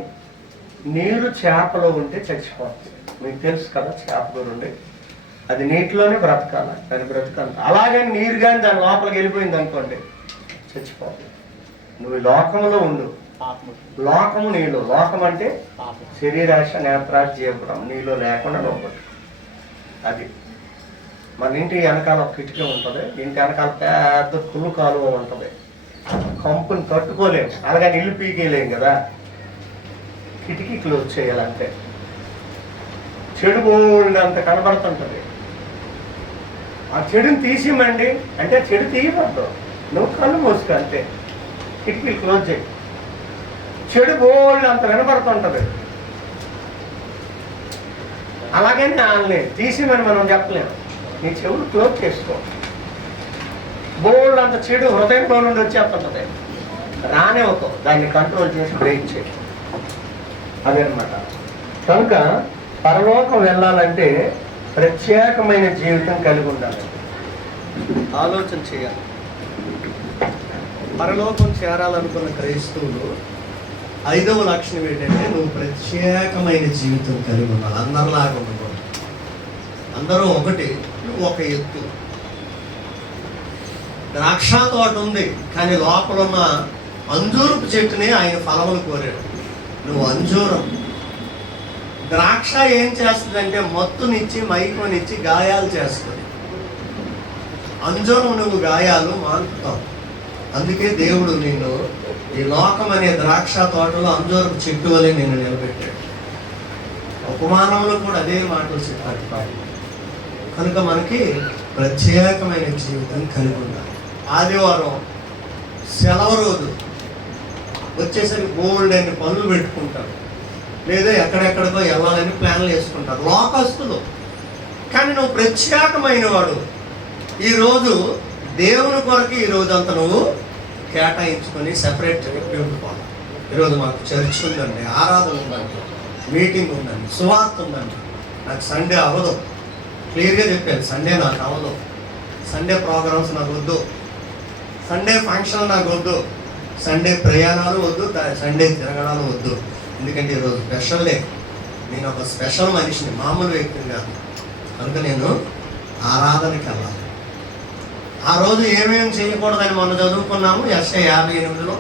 నీరు చేపలో ఉంటే చచ్చిపోతుంది. మీకు తెలుసు కదా చేప గురుండి, అది నీటిలోనే బ్రతకాలి, దాని బ్రతకాలి. అలాగే నీరు కానీ దాని లోపలికి వెళ్ళిపోయింది అనుకోండి చచ్చిపోతుంది. నువ్వు లోకంలో ఉండు, లోకము నీలో. లోకం అంటే శరీరాశ, నేత్రాశ, జీవపురం నీలో లేకుండా లోపలి. అది మన ఇంటి వెనకాల ఒక కిటికీ ఉంటుంది, ఇంటి వెనకాల పెద్ద కుళ్ళు కాలువ ఉంటుంది. కంపుని తట్టుకోలేము, అలాగే ఇల్లు పీకేయలేము కదా. కిటికీ క్లోజ్ చేయాలంటే చెడు బోల్డ్ అంత కనబడుతుంటుంది. ఆ చెడుని తీసిమండి అంటే చెడు తీయవద్దు, నువ్వు కళ్ళు మూసుకో అంతే. కిటికీలు క్లోజ్ చేయి. చెడు బోల్డ్ అంత వినబడుతుంటుంది, అలాగని వాళ్ళని తీసిమని మనం చెప్పలేము. నీ చెవులు క్లోజ్ చేసుకో. బోల్డ్ అంత చెడు హృదయంలో నుండి వచ్చేస్తుంటుంది, రానివ్వకు. దాన్ని కంట్రోల్ చేసి బ్రేక్ చేయి. అదనమాట. కనుక పరలోకం వెళ్ళాలంటే ప్రత్యేకమైన జీవితం కలిగి ఉండాలండి. ఆలోచన చేయాలి. పరలోకం చేరాలనుకున్న క్రైస్తవులు 5వ లక్షణం ఏంటంటే నువ్వు ప్రత్యేకమైన జీవితం కలిగి ఉండాలి. అందరిలాగా ఉండకూడదు. అందరూ ఒకటి, నువ్వు ఒక ఎత్తు. ద్రాక్ష తోట ఉంది, కానీ లోపల ఉన్న అంజూరపు చెట్టుని ఆయన ఫలములు కోరాడు. నువ్వు అంజూరం. ద్రాక్ష ఏం చేస్తుందంటే మత్తునిచ్చి మైకునిచ్చి గాయాలు చేస్తుంది. అంజూరం నువ్వు గాయాలు మానుతావు. అందుకే దేవుడు నిన్ను ఈ లోకం అనే ద్రాక్ష తోటలో అంజూరపు చెట్టు వలె నిన్ను నిలబెట్టాడు. ఉపమానంలో కూడా అదే మాటలు చెప్పాడు ప్రభు. కనుక మనకి ప్రత్యేకమైన జీవితం కలిగి ఉండాలి. ఆదివారం సెలవు రోజు వచ్చేసరికి బోల్డ్ అని పనులు పెట్టుకుంటారు, లేదా ఎక్కడెక్కడికో వెళ్ళాలని ప్లాన్లు వేసుకుంటారు లోకస్తులు. కానీ నువ్వు ప్రత్యేకమైన వాడు. ఈరోజు దేవుని కొరకు ఈరోజు అంతా నువ్వు కేటాయించుకొని సెపరేట్ పెట్టుకోవాలి. ఈరోజు మాకు చర్చ్ ఉందండి, ఆరాధన ఉందండి, మీటింగ్ ఉందండి, సువార్త ఉందండి, నాకు సండే అవ్వదు. క్లియర్గా చెప్పాను, సండే నాకు అవ్వదు. సండే ప్రోగ్రామ్స్ నాకు వద్దు, సండే ఫంక్షన్ నాకు వద్దు, సండే ప్రయాణాలు వద్దు, సండే తిరగడాలు వద్దు. ఎందుకంటే ఈరోజు స్పెషల్ డే. నేను ఒక స్పెషల్ మనిషిని, మామూలు వ్యక్తిని కాదు. కనుక నేను ఆరాధనకి వెళ్ళాలి. ఆ రోజు ఏమేమి చేయకూడదని మొన్న చదువుకున్నాము యెషయా 58లో.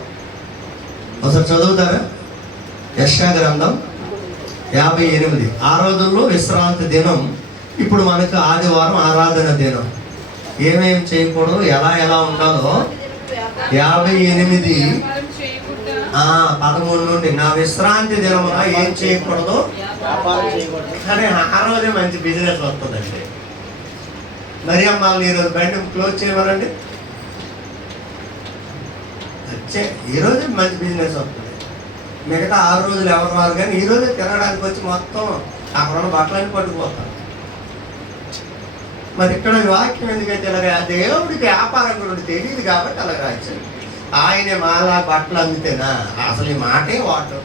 ఒకసారి చదువుతారా? యెషయా గ్రంథం 58. ఆ రోజుల్లో విశ్రాంతి దినం. ఇప్పుడు మనకు ఆదివారం ఆరాధన దినం. ఏమేమి చేయకూడదు, ఎలా ఉండాలో 58 13 నుండి. నా విశ్రాంతి దినమున ఏం చేయకూడదు, కానీ ఆ రోజే మంచి బిజినెస్ వస్తుందండి. మరి అమ్మాయిని ఈరోజు బయట క్లోజ్ చేయమనండి, వచ్చే ఈరోజే మంచి బిజినెస్ వస్తుంది. మిగతా 6 రోజులు ఎవరు రారు, కానీ ఈరోజే తిరగడానికి వచ్చి మొత్తం అక్కడ ఉన్న బట్టలన్నీ పట్టుకుపోతారు. మరి ఇక్కడ వాక్యం ఎందుకైతే ఇలాగా, దేవుడికి వ్యాపారం గురించి తెలియదు కాబట్టి అలా రాయించాడు. ఆయన మాలా బట్టలు అమ్మితేనా, అసలు ఈ మాటే వాడటం.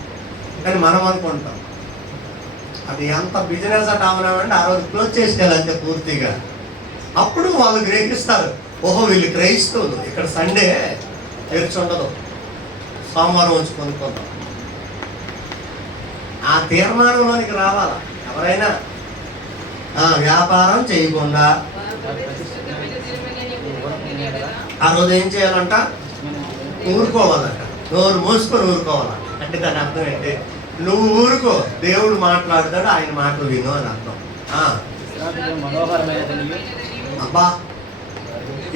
కానీ మనం అనుకుంటాం అది ఎంత బిజినెస్ అట్ అవునామండి. ఆ రోజు క్లోజ్ చేసేయాలంటే పూర్తిగా. అప్పుడు వాళ్ళు గ్రహిస్తారు, ఓహో వీళ్ళు క్రైస్తవులు, ఇక్కడ సండే తెరిచి ఉండదు, సోమవారం వచ్చి కొనుక్కుందాం. ఆ తీర్మానంలోనికి రావాలా ఎవరైనా. వ్యాపారం చేయకుండా ఆ రోజు ఏం చేయాలంట, ఊరుకోవాలంట, నోరు మూసుకొని ఊరుకోవాలంట. అంటే దాని అర్థం ఏంటి, నువ్వు ఊరుకో, దేవుడు మాట్లాడతాడు, ఆయన మాటలు విను అని అర్థం. అబ్బా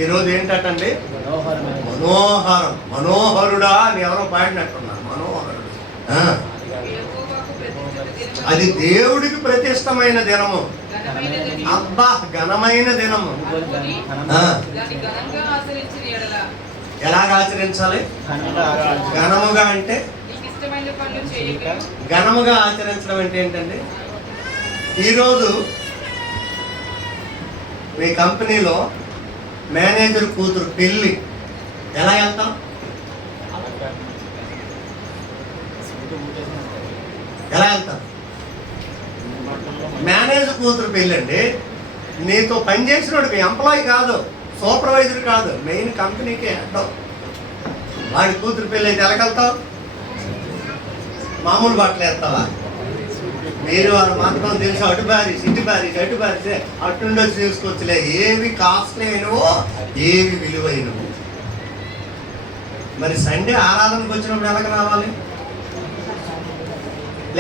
ఈరోజు ఏంటండి, మనోహరం, మనోహరుడా అని ఎవరో పాడినట్టున్నారు. మనోహరుడు అది దేవుడికి ప్రతిష్టమైన దినము. అబ్బా ఘనమైన దినము. ఎలాగ ఆచరించాలి? ఘనముగా అంటే, ఘనముగా ఆచరించడం అంటే ఏంటంటే, ఈరోజు మీ కంపెనీలో మేనేజర్ కూతురు పెళ్ళి, ఎలా వెళ్తాం? ఎలా వెళ్తాం? మేనేజర్ కూతురు పెళ్ళి అండి. నీతో పనిచేసినోడికి ఎంప్లాయీ కాదు, సూపర్వైజర్ కాదు, మెయిన్ కంపెనీకి హెడ్. వాడి కూతురు పెళ్ళి అయితే ఎలాగెళ్తావు? మామూలు బట్టలు వేస్తావా? మీరు వాళ్ళ మాత్రం తెలిసి అటు బారీస్ ఇటు బారీస్ అటు బారీస్ అటుండొచ్చి చూసుకోవచ్చులే. ఏవి కాస్ట్లీ అయినవో, ఏవి విలువైనవో. మరి సండే ఆరాధనకు వచ్చినప్పుడు ఎలాగ రావాలి?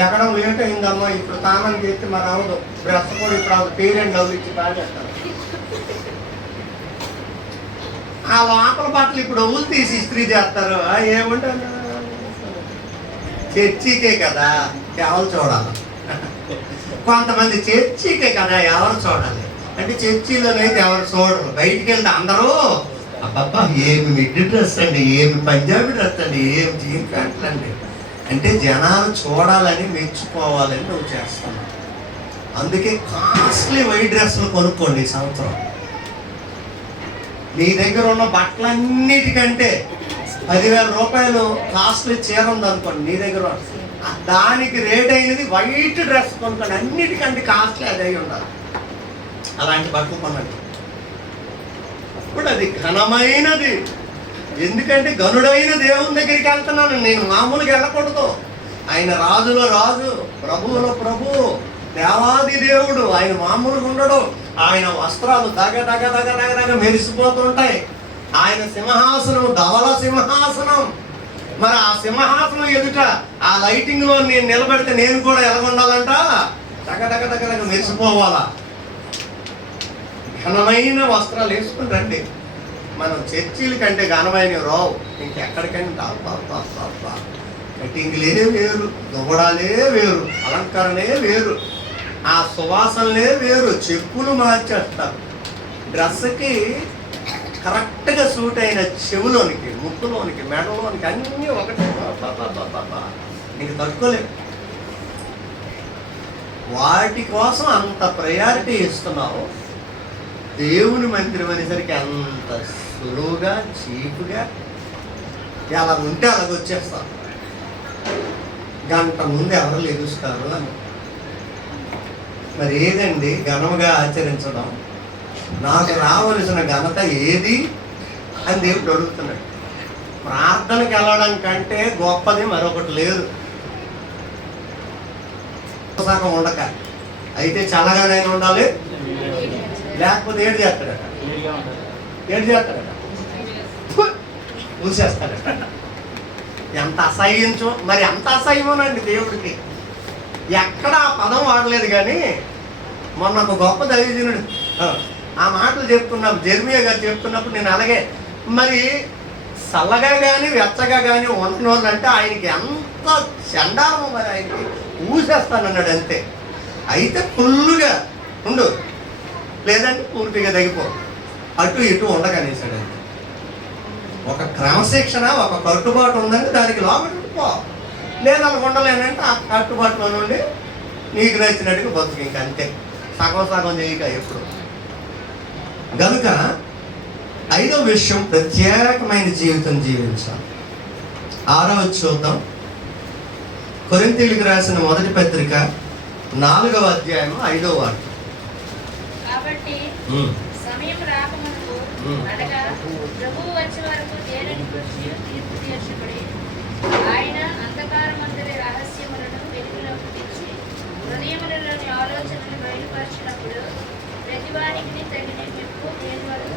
ఎక్కడం లేట్ అయిందమ్మా, ఇప్పుడు తానని చేస్తే మరి అవదు, బ్రష్ కూడా ఇప్పుడు అవదు, పేరెంట్ డబ్బులు ఇచ్చి బాగేస్తారు. ఆ లోపల బట్టలు ఇప్పుడు ఊళ్ళు తీసి ఇస్త్రీ చేస్తారు. ఏముంటారు, చర్చికే కదా ఎవరు చూడాలి? కొంతమంది చర్చికే కదా ఎవరు చూడాలి అంటే, చర్చిలోనైతే ఎవరు చూడరు. బయటికి వెళ్తే అందరూ అబ్బబ్బా ఏమి మిడ్డీ డ్రెస్ అండి, ఏమి పంజాబీ డ్రెస్ అండి, ఏమి జీన్ ప్యాంట్లు అండి అంటే జనాలు చూడాలని, మెచ్చుకోవాలని నువ్వు చేస్తున్నావు. అందుకే కాస్ట్లీ వైట్ డ్రెస్సులు కొనుక్కోండి ఈ సంవత్సరం. నీ దగ్గర ఉన్న బట్టలన్నిటికంటే 10,000 రూపాయలు కాస్ట్లీ చీర ఉందనుకోండి నీ దగ్గర, దానికి రేట్ అయినది వైట్ డ్రెస్ కొనుక్కోండి. అన్నిటికంటే కాస్ట్లీ అది అయి ఉండాలి. అలాంటి బట్టలు కొనండి. ఇప్పుడు అది ఘనమైనది. ఎందుకంటే గనుడైన దేవుని దగ్గరికి వెళ్తున్నాను నేను, మామూలుగా వెళ్ళకూడదు. ఆయన రాజులో రాజు, ప్రభువులో ప్రభు, దేవాది దేవుడు. ఆయన మామూలుగా ఉండడు. ఆయన వస్త్రాలు దగ దగ దగ దగ దగ మెరిసిపోతుంటాయి. ఆయన సింహాసనం ధవల సింహాసనం. మరి ఆ సింహాసనం ఎదుట ఆ లైటింగ్ లో నేను నిలబెడితే నేను కూడా ఎలాగుండాలంట, దగ దగ దగ దగ మెరిసిపోవాలా. ఘనమైన వస్త్రాలు వేసుకుని రండి. మనం చర్చీల కంటే ఘనమైన రావు ఇంకెక్కడికైనా కటింగ్లే వేరు, దువ్వడాలే వేరు, అలంకరణే వేరు, ఆ సువాసనలే వేరు, చెప్పులు మార్చేస్తారు. డ్రెస్కి కరెక్ట్గా సూట్ అయిన చెవులోనికి, ముక్కులోనికి, మెడలోనికి అన్నీ ఒకటి. నీకు తట్టుకోలేదు. వాటి కోసం అంత ప్రయారిటీ ఇస్తున్నావు. దేవుని మందిరం అనేసరికి అంత సులువుగా, చీపుగా అలా ఉంటే అలాగ వచ్చేస్తాం. గంట ముందు ఎవరు లెగుస్తారు అని. మరి ఏదండి ఘనముగా ఆచరించడం? నాకు రావలసిన ఘనత ఏది అని దేవుడు అడుగుతున్నాడు. ప్రార్థనకి వెళ్ళడం కంటే గొప్పది మరొకటి లేదు. సగం ఉండక అయితే చల్లగానే ఉండాలి, లేకపోతే ఏడు చేస్తాడట, మూసేస్తాడట. ఎంత అసహ్యించో మరి, అంత అసహ్యమోనండి దేవుడికి. ఎక్కడ ఆ పదం వాడలేదు. కానీ మొన్న ఒక గొప్ప దైవజనుడు ఆ మాటలు చెప్తున్నప్పుడు, జెర్మియా గారు చెప్తున్నప్పుడు నేను అలాగే, మరి చల్లగా కానీ వెచ్చగా కానీ ఉంటున్న అంటే ఆయనకి ఎంత చండాలమో, మరి ఆయనకి ఊసేస్తానన్నాడు అంతే. అయితే ఫుల్లుగా ఉండు, లేదంటే పూర్తిగా తగ్గిపో, అటు ఇటు ఉండకనేసాడు అంతే. ఒక క్రమశిక్షణ, ఒక కట్టుబాటు ఉందంటే దానికి లోపలికి పో, లేదా ఉండలేనంటే ఆ కట్టుబాటులో నుండి నీకు నచ్చినట్టుగా బతుకు, ఇంక అంతే. సగం సగం చేయక ఎప్పుడు. కనుక 5వ విషయం, ప్రత్యేకమైన జీవితం జీవించాలి. 6వ చూద్దాం. కొరింథీయులకు రాసిన మొదటి పత్రిక 4వ అధ్యాయం 5వ వాక్యం. కాబట్టి సమయం రాకముందు, అనగా ప్రభువు వచ్చే వరకు దేనిని గురించి తీర్పు తీర్చబడి, ఆయన అంధకారమందరి రహస్యములను వెలుగులోకి తెచ్చి హృదయములలోని ఆలోచనలు బయలుపరిచినప్పుడు ప్రతివానికి తగిన మెప్పు దేని వరకు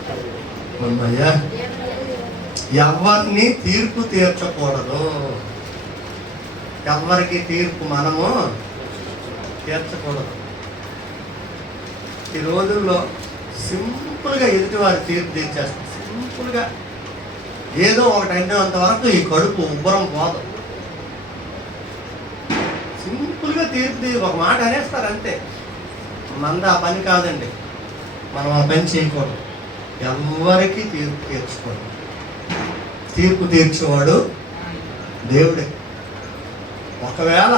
ఎవరిని తీర్పు తీర్చకూడదు. ఎవరికి తీర్పు మనము తీర్చకూడదు. ఈ రోజుల్లో సింపుల్గా ఎదుటివారి తీర్పు తీర్చేస్తారు. సింపుల్గా ఏదో ఒకటి అయినంత వరకు ఈ కడుపు ఉబ్బరం పోదు. సింపుల్గా తీర్పు ఒక మాట అనేస్తారు అంతే. మంద ఆ పని కాదండి. మనం ఆ పని చేయకూడదు. ఎవరికి తీర్పు తీర్చుకోడు. తీర్పు తీర్చేవాడు దేవుడే. ఒకవేళ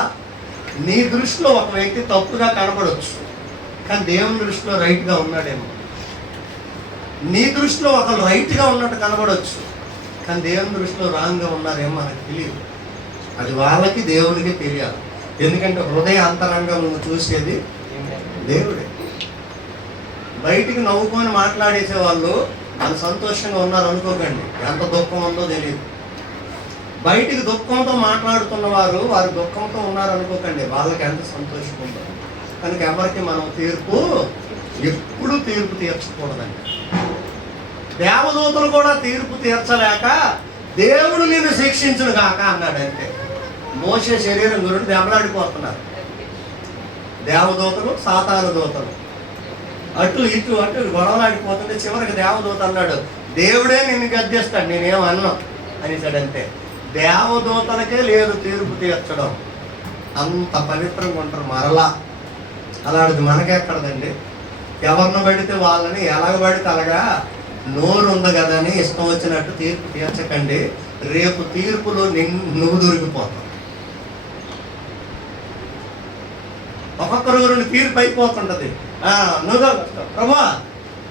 నీ దృష్టిలో ఒక వ్యక్తి తప్పుగా కనపడవచ్చు, కానీ దేవుని దృష్టిలో రైట్గా ఉన్నాడేమో. నీ దృష్టిలో ఒకరు రైట్గా ఉన్నట్టు కనబడవచ్చు, కానీ దేవుని దృష్టిలో రాంగ్గా ఉన్నారేమో మనకు తెలియదు. అది వాళ్ళకి దేవునికి తెలియాలి. ఎందుకంటే హృదయ అంతరంగం నువ్వు చూసేది దేవుడే. బయటికి నవ్వుకొని మాట్లాడేసే వాళ్ళు సంతోషంగా ఉన్నారు అనుకోకండి, ఎంత దుఃఖం ఉందో తెలియదు. బయటికి దుఃఖంతో మాట్లాడుతున్న వారు దుఃఖంతో ఉన్నారు అనుకోకండి, వాళ్ళకి ఎంత సంతోషం ఉందో. కనుక ఎవరికి మనం ఎప్పుడు తీర్పు తీర్చకూడదండి. దేవదూతలు కూడా తీర్పు తీర్చలేక దేవుడు నిన్ను శిక్షించును కాక అన్నాడంటే. మోషే శరీరం గురించి దెబ్బలాడిపోతున్నారు దేవదూతలు, సాతాను దూతలు. అటు ఇటు గొడవలాడిపోతుంటే చివరికి దేవదూత అన్నాడు, దేవుడే నిన్ను గద్దిస్తాడు, నేనేం అన్నా అనేసాడంతే. దేవదూతలకే లేదు తీర్పు తీర్చడం. అంత పవిత్రంగా ఉంటారు. మరలా అలాంటిది మనకెక్కడదండి. ఎవరిని పడితే వాళ్ళని ఎలాగ పడితే అలాగా నోరు ఉంది కదా అని ఇష్టం వచ్చినట్టు తీర్పు తీర్చకండి. రేపు తీర్పులో నువ్వు దొరికిపోతావు. ఒక్కొక్కరు తీర్పు అయిపోతుంటది. నువ్వు ప్రభా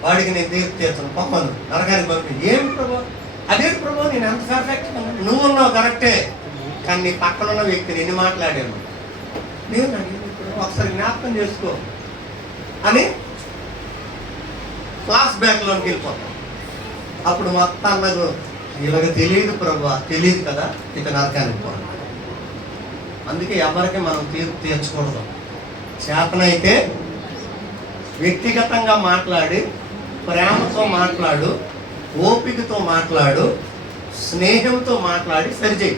వాడికి నేను తీర్పు తీర్చను, పంపను, నరకానికి పంపి. ఏమి ప్రభా? అదేంటి ప్రభా, నేను ఎంత పర్ఫెక్ట్. నువ్వు ఉన్నావు కరెక్టే, కానీ నీ పక్కన ఉన్న వ్యక్తిని ఎన్ని మాట్లాడాను నేను అడిగింది ఇప్పుడు ఒకసారి జ్ఞాపకం చేసుకో అని క్లాస్ బ్యాక్లోకి వెళ్ళిపోతాం. అప్పుడు మొత్తం నాకు ఇలాగ తెలియదు ప్రభా, తెలియదు కదా, ఇక నరకానికి పోవాలి. అందుకే ఎవరికి మనం తీర్పు తీర్చకూడదు. చేతనైతే వ్యక్తిగతంగా మాట్లాడి, ప్రేమతో మాట్లాడు, ఓపికతో మాట్లాడు, స్నేహంతో మాట్లాడి సరిచేయి.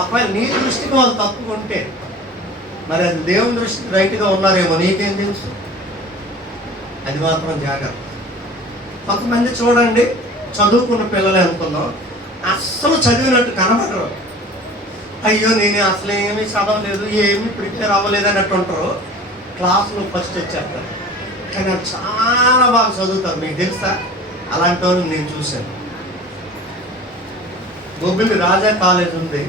ఒకవేళ నీ దృష్టికి వాళ్ళు తప్పుకుంటే మరి అది దేవుని దృష్టికి రైట్గా ఉన్నారేమో, నీకేం తెలుసు? అది మాత్రం జాగ్రత్త. కొంతమంది చూడండి, చదువుకున్న పిల్లలే అనుకుందాం, అస్సలు చదివినట్టు కనబడరు. అయ్యో నేను అసలు ఏమీ చదవలేదు, ఏమీ ప్రిపేర్ అవ్వలేదు అన్నట్టు ఉంటారు. క్లాసులో ఫస్ట్ వచ్చేస్తారు, కానీ వాళ్ళు చాలా బాగా చదువుతారు. మీకు తెలుసా? అలాంటి వాళ్ళు నేను చూశాను. బొబ్బిలి రాజా కాలేజ్ ఉంది,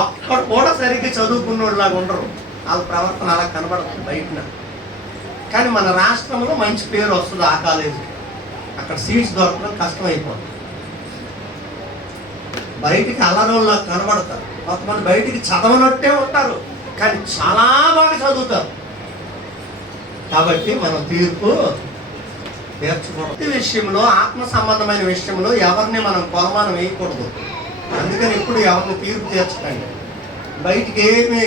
ఒక్కడు కూడా సరిగ్గా చదువుకున్నోళ్ళలాగా ఉండరు. వాళ్ళ ప్రవర్తన అలా కనబడుతుంది బయటన. కానీ మన రాష్ట్రంలో మంచి పేరు వస్తుంది ఆ కాలేజీకి. అక్కడ సీట్స్ దొరకడం కష్టమైపోతుంది. బయటికి అల్లరోళ్ళ కనబడతారు, కొంతమంది బయటికి చదవనట్టే ఉంటారు, కానీ చాలా బాగా చదువుతారు. కాబట్టి మనం తీర్పు నేర్చుకోవడం. ప్రతి విషయంలో, ఆత్మ సంబంధమైన విషయంలో ఎవరిని మనం కొలమానం వేయకూడదు. అందుకని ఇప్పుడు ఎవరిని తీర్పు తీర్చకండి. బయటికి ఏమి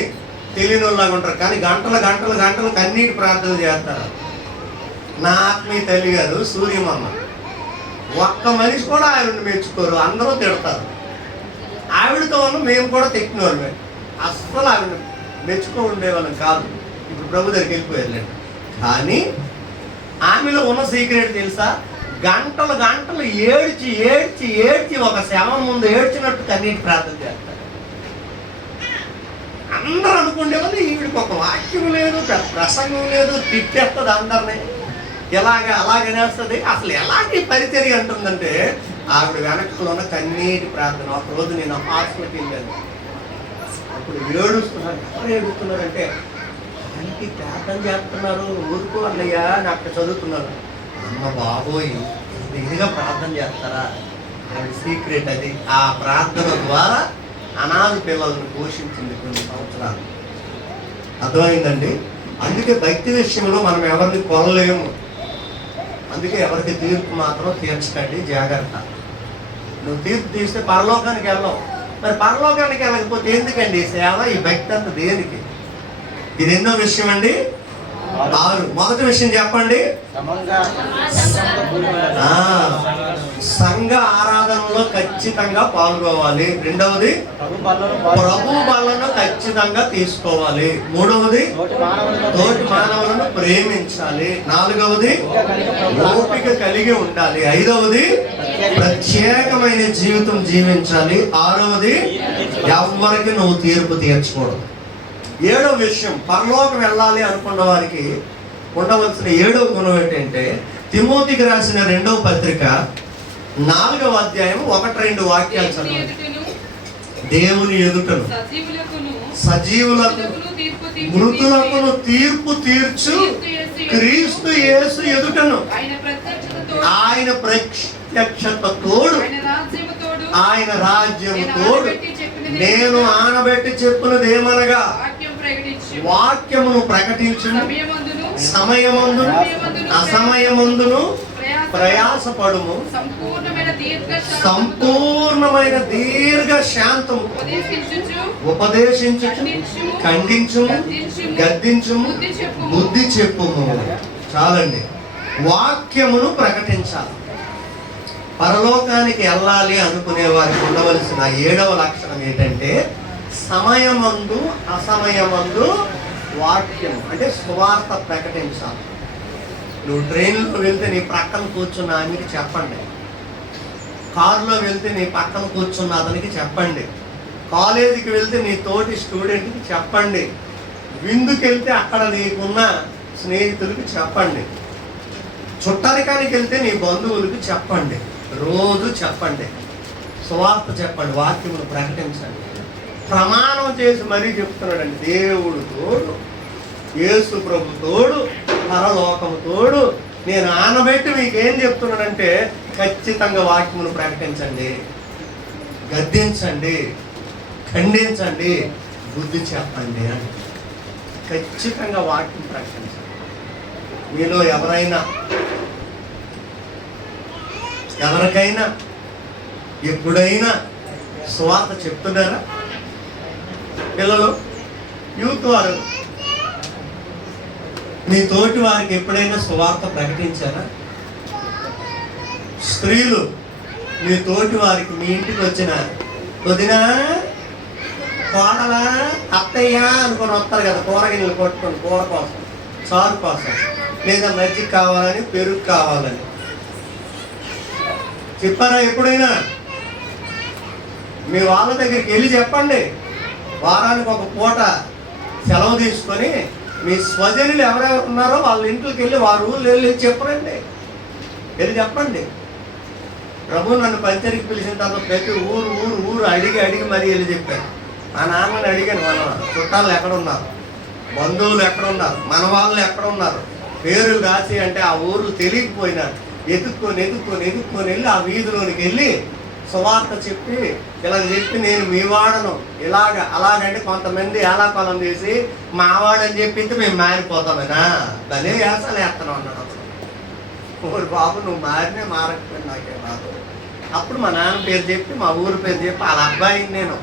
తెలియని వాళ్ళలాగా ఉంటారు, కానీ గంటలు గంటలు గంటలు కన్నీటి ప్రార్థన చేస్తారు. నా ఆత్మీయ తల్లి గారు సూర్యమమ్మ, ఒక్క మనిషి కూడా ఆవిడని మెచ్చుకోరు, అందరూ తిడతారు. ఆవిడతో ఉన్న మేము కూడా తిట్టిన వాళ్ళమే, అస్సలు ఆవిడ మెచ్చుకో ఉండేవాళ్ళం కాదు. ఇప్పుడు ప్రభు దగ్గరికి వెళ్ళిపోయారులేండి. కానీ ఆమెలో ఉన్న సీక్రెట్ తెలుసా? గంటలు గంటలు ఏడ్చి ఏడ్చి ఏడ్చి ఒక శవం ముందు ఏడ్చినట్టు కన్నీటి ప్రార్థన చేస్తారు. అందరూ అనుకుంటే వాళ్ళు ఈవిడికి ఒక వాక్యం లేదు, ప్రసంగం లేదు, తిట్టేస్తుంది అందరినీ, అలాగనేస్తుంది. అసలు ఎలాంటి పరిచర్య అంటుందంటే ఆవిడ వెనకలో ఉన్న కన్నీటి ప్రార్థన. ఒక రోజు నేను హాస్పిటల్కి వెళ్ళాను, అప్పుడు ఏడుస్తున్నాను. ఎవరు ఏడుస్తున్నారంటే ఆయనకి ప్రార్థన చేస్తున్నారు, ఊరుకో అన్నయ్య అని అక్కడ చదువుతున్నారు. అమ్మ బాబోయ్, ఇదిగా ప్రార్థన చేస్తారా? ఆవిడ సీక్రెట్ అది. ఆ ప్రార్థన ద్వారా అనాథ పిల్లలను పోషించింది కొన్ని సంవత్సరాలు. అర్థమైందండి? అందుకే భక్తి విషయంలో మనం ఎవరిని కొనలేము. అందుకే ఎవరికి తీర్పు మాత్రం తీర్చకండి, జాగ్రత్త. నువ్వు తీర్పు తీస్తే పరలోకానికి వెళ్ళవు. మరి పరలోకానికి వెళ్ళకపోతే ఎందుకండి ఈ సేవ, ఈ భక్తి అంత దేనికి? ఇది ఎన్నో విషయం అండి? 6. మొదటి విషయం చెప్పండి. సంఘ ఆరాధనలో ఖచ్చితంగా పాల్గొవాలి. రెండవది, ప్రభు బలను ఖచ్చితంగా తీసుకోవాలి. మూడవది, తోటి మానవులను ప్రేమించాలి. నాలుగవది, ఓపిక కలిగి ఉండాలి. ఐదవది, ప్రత్యేకమైన జీవితం జీవించాలి. ఆరవది, ఎవరికి నువ్వు తీర్పు తీర్చకూడదు. 7వ విషయం, పరలోకం వెళ్ళాలి అనుకున్న వారికి ఉండవలసిన 7వ గుణం ఏంటంటే, తిమోతికి రాసిన 2వ పత్రిక 4వ అధ్యాయం 1-2 వాక్యాలు చదవండి. దేవుని ఎదుటను సజీవులకు మృతులకు తీర్పు తీర్చు క్రీస్తు యేసు ఎదుటను ఆయన ప్రత్యక్షత తోడు, ఆయన రాజ్యము తోడు, నేను ఆనబెట్టి చెప్పినది ఏమనగా వాక్యమును ప్రకటించును, సమయమందును అసమయమందును ప్రయాసపడుము, సంపూర్ణమైన దీర్ఘ శాంతము ఉపదేశించుచు ఖండించుము గద్దించుము బుద్ధి చెప్పుము. చాలండి. వాక్యమును ప్రకటించాలి. పరలోకానికి వెళ్ళాలి అనుకునే వారికి ఉండవలసిన 7వ లక్షణం ఏంటంటే, సమయమందు అసమయమందు వాక్యం అంటే సువార్త ప్రకటించాలి. నువ్వు ట్రైన్లో వెళ్తే నీ పక్కన కూర్చున్న ఆమెకి చెప్పండి, కారులో వెళ్తే నీ పక్కన కూర్చున్న అతనికి చెప్పండి, కాలేజీకి వెళ్తే నీ తోటి స్టూడెంట్కి చెప్పండి, విందుకి వెళ్తే అక్కడ నీకున్న స్నేహితులకి చెప్పండి, చుట్టరికానికి వెళ్తే నీ బంధువులకు చెప్పండి, రోజు చెప్పండి, సువార్త చెప్పండి, వాక్యమును ప్రకటించండి. ప్రమాణం చేసి మరీ చెప్తున్నాడండి. దేవుడు తోడు, యేసు ప్రభు తోడు, పరలోకము తోడు. నేను ఆనబెట్టి మీకేం చెప్తున్నానంటే, ఖచ్చితంగా వాక్యమును ప్రకటించండి, గద్దించండి, ఖండించండి, బుద్ధి చెప్పండి అని. ఖచ్చితంగా వాక్యం ప్రకటించండి. మీలో ఎవరికైనా ఎప్పుడైనా సువార్త చెప్తున్నారా? పిల్లలు, యూత్ వారు మీ తోటి వారికి ఎప్పుడైనా సువార్త ప్రకటించారా? స్త్రీలు మీ తోటి వారికి మీ ఇంటికి వచ్చిన వదినా, కోడలా, అత్తయ్య అనుకొని వస్తారు కదా, కూరగిన్నెలు కొట్టుకొని కూర కోసం, చారు కోసం, లేదా మజ్జిగ కావాలని, పెరుగు కావాలని చెప్పారా ఎప్పుడైనా? మీ వాళ్ళ దగ్గరికి వెళ్ళి చెప్పండి, వారానికి ఒక పూట సెలవు తీసుకొని మీ స్వజనులు ఎవరెవరు ఉన్నారో వాళ్ళ ఇంట్లోకి వెళ్ళి వారు ఊళ్ళు వెళ్ళి చెప్పరండి, వెళ్ళి చెప్పండి. ప్రభు నన్ను పంచరికి పిలిచిన తర్వాత ప్రతి ఊరు ఊరు ఊరు అడిగి మరీ వెళ్ళి చెప్పాను. మా నాన్నని అడిగాను, మన చుట్టాలు ఎక్కడ ఉన్నారు, బంధువులు ఎక్కడ ఉన్నారు, మన వాళ్ళు ఎక్కడ ఉన్నారు, పేరు రాసి అంటే ఆ ఊరు తెలియకపోయినారు. ఎదుక్కొని వెళ్ళి ఆ వీధిలోనికి వెళ్ళి సువార్త చెప్పి ఇలా చెప్పి నేను మీ వాడను అలాగంటే కొంతమంది ఏలాకొలం చేసి మావాడని చెప్పింది మేము మారిపోతామేనా, భలే వేసాలు వేస్తున్నాం అన్నాడు. ఊరు బాబు నువ్వు మారినే మారకపోయింది నాకే బాబు. అప్పుడు మా నాన్న పేరు చెప్పి మా ఊరు పేరు చెప్పి వాళ్ళ అబ్బాయిని నేను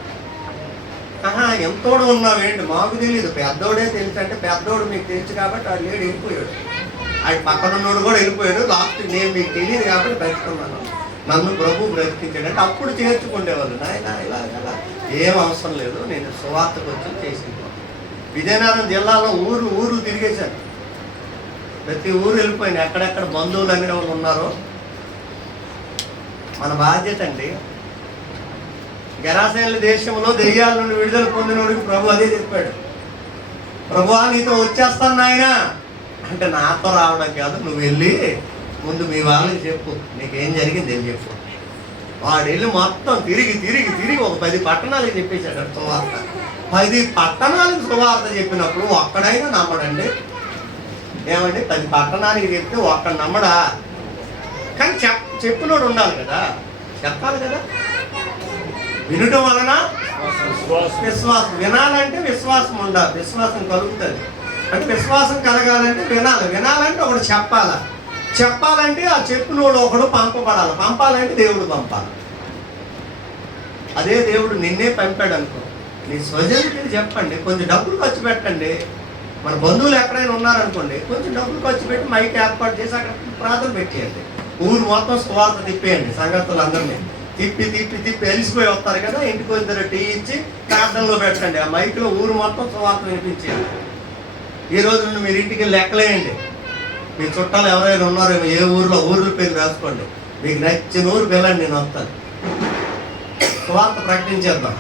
ఎంతోడు ఉన్నావేంటి మాకు తెలియదు, పెద్దోడే తెలుసు అంటే పెద్దోడు మీకు తెలుసు కాబట్టి వాడు లేడు వెళ్ళిపోయాడు, ఆడి పక్కన ఉన్నోడు కూడా వెళ్ళిపోయాడు. లాస్ట్ నేను మీకు తెలియదు కాబట్టి బ్రతుకున్నాను, నన్ను ప్రభు బ్రతికించాడంటే అప్పుడు చేర్చుకునేవాళ్ళు. నాయన ఇలా ఏం అవసరం లేదు, నేను సువార్తకు వచ్చి చేసింది. విజయనగరం జిల్లాలో ఊరు ఊరు తిరిగేశాను, ప్రతి ఊరు వెళ్ళిపోయింది. ఎక్కడెక్కడ బంధువులు అనే వాళ్ళు ఉన్నారో మన బాధ్యత అండి. గెరాసేనుల దేశంలో దెయ్యాల నుండి విడుదల పొందినోడికి ప్రభు అదే చెప్పాడు, ప్రభువా నీతో వచ్చేస్తాను నాయన అంటే నాతో రావడం కాదు, నువ్వు వెళ్ళి ముందు మీ వాళ్ళకి చెప్పు నీకేం జరిగింది అని చెప్పు. వాడు వెళ్ళి మొత్తం తిరిగి ఒక 10 పట్టణాలకు చెప్పేశాడు సువార్త. 10 పట్టణాలకు సువార్త చెప్పినప్పుడు ఒక్కడైనా నమ్మడండి. ఏమండి 10 పట్టణానికి చెప్తే ఒక్కడ నమ్మడా? కానీ చెప్పినోడు ఉండాలి కదా, చెప్పాలి కదా. వినటం వలన విశ్వాసం, వినాలంటే విశ్వాసం ఉండాలి, విశ్వాసం కలుగుతుంది. అంటే విశ్వాసం కలగాలంటే వినాలంటే ఒకడు చెప్పాలంటే ఆ చెప్పినోడు ఒకడు పంపాలంటే దేవుడు పంపాలి. అదే దేవుడు నిన్నే పంపాడు అనుకో, నీ స్వజనుడికి చెప్పండి, కొంచెం డబ్బులు ఖర్చు పెట్టండి. మన బంధువులు ఎక్కడైనా ఉన్నారనుకోండి, కొంచెం డబ్బులు ఖర్చు పెట్టి మైక్ ఏర్పాటు చేసి అక్కడ ప్రార్థన పెట్టేయండి. ఊరు మొత్తం సువార్త తిప్పేయండి, సంగతులందరినీ తిప్పి వెలిసిపోయి వస్తారు కదా, ఇంటికి వచ్చిన టీ ఇచ్చి ప్రార్థనలో పెట్టండి. ఆ మైక్లో ఊరు మొత్తం సువార్త వినిపించేయండి. ఈ రోజు నుండి మీరు ఇంటికి లెక్కలేయండి, మీ చుట్టాలు ఎవరైనా ఉన్నారో ఏ ఊర్లో ఊర్ల పేరు రాసుకోండి, మీకు నచ్చిన ఊరు పిల్లండి, నేను వస్తాను, సువార్త ప్రకటించేద్దాం.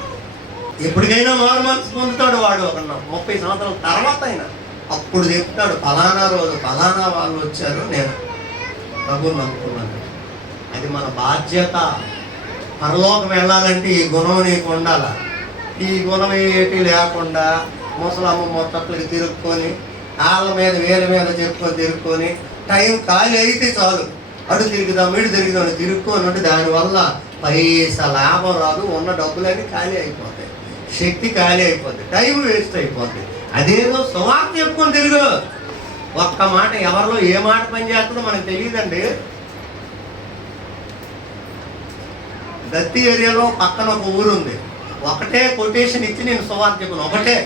ఎప్పటికైనా మారు మనసు పొందుతాడు వాడు. ఒక 30 సంవత్సరాల తర్వాత అయినా అప్పుడు చెప్తాడు, ఫలానా రోజు ఫలానా వాళ్ళు వచ్చారు, నేను ప్రభువుని నమ్ముకున్నాను. అది మన బాధ్యత. పరలోకం వెళ్ళాలంటే ఈ గుణం నీకు ఉండాలి. ఈ గుణం ఏటి లేకుండా ముసలమ్మ మొత్తట్లకి తిరుక్కొని వాళ్ళ మీద వేల మీద తిరుక్కొని టైం ఖాళీ అయితే చాలు, అడు తిరుగుదాం ఇటు తిరుగుదాం తిరుక్కొని ఉంటే దానివల్ల పైసా లాభం రాదు, ఉన్న డబ్బులన్నీ ఖాళీ అయిపోతాయి, శక్తి ఖాళీ అయిపోద్ది, టైం వేస్ట్ అయిపోద్ది. అదేదో సువార్త చెప్పుకొని తిరుగు. ఒక్క మాట ఎవరిలో ఏ మాట పని చేస్తుందో మనకు తెలియదండి. దత్తి ఏరియాలో పక్కన ఒక ఊరు ఉంది, ఒకటే కొటేషన్ ఇచ్చి నేను సువార్త చెప్పను, ఒకటే,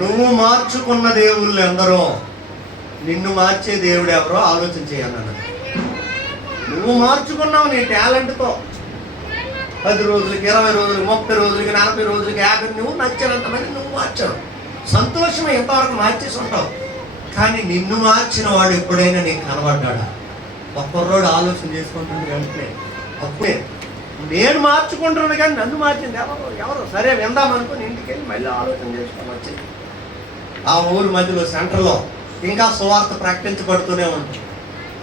నువ్వు మార్చుకున్న దేవుళ్ళు ఎందరో నిన్ను మార్చే దేవుడు ఎవరో ఆలోచన చేయన్నాను. నువ్వు మార్చుకున్నావు నీ టాలెంట్తో, 10 రోజులకి 20 రోజులకి 30 రోజులకి 40 రోజులకి 50 నువ్వు నచ్చినంతమంది నువ్వు మార్చావు, సంతోషమే, ఎంతవరకు మార్చేసి ఉంటావు. కానీ నిన్ను మార్చిన వాడు ఎప్పుడైనా నీకు కనబడ్డా? ఒక్కరోడు ఆలోచన చేసుకుంటుంది వెంటనే అప్పుడే నేను మార్చుకుంటున్నాను, కానీ నన్ను మార్చింది ఎవరు సరే విందామనుకుని ఇంటికి వెళ్ళి మళ్ళీ ఆలోచన చేసుకొని వచ్చింది. ఆ ఊరు మధ్యలో సెంటర్లో ఇంకా సువార్త ప్రకటించబడుతూనే ఉంటుంది.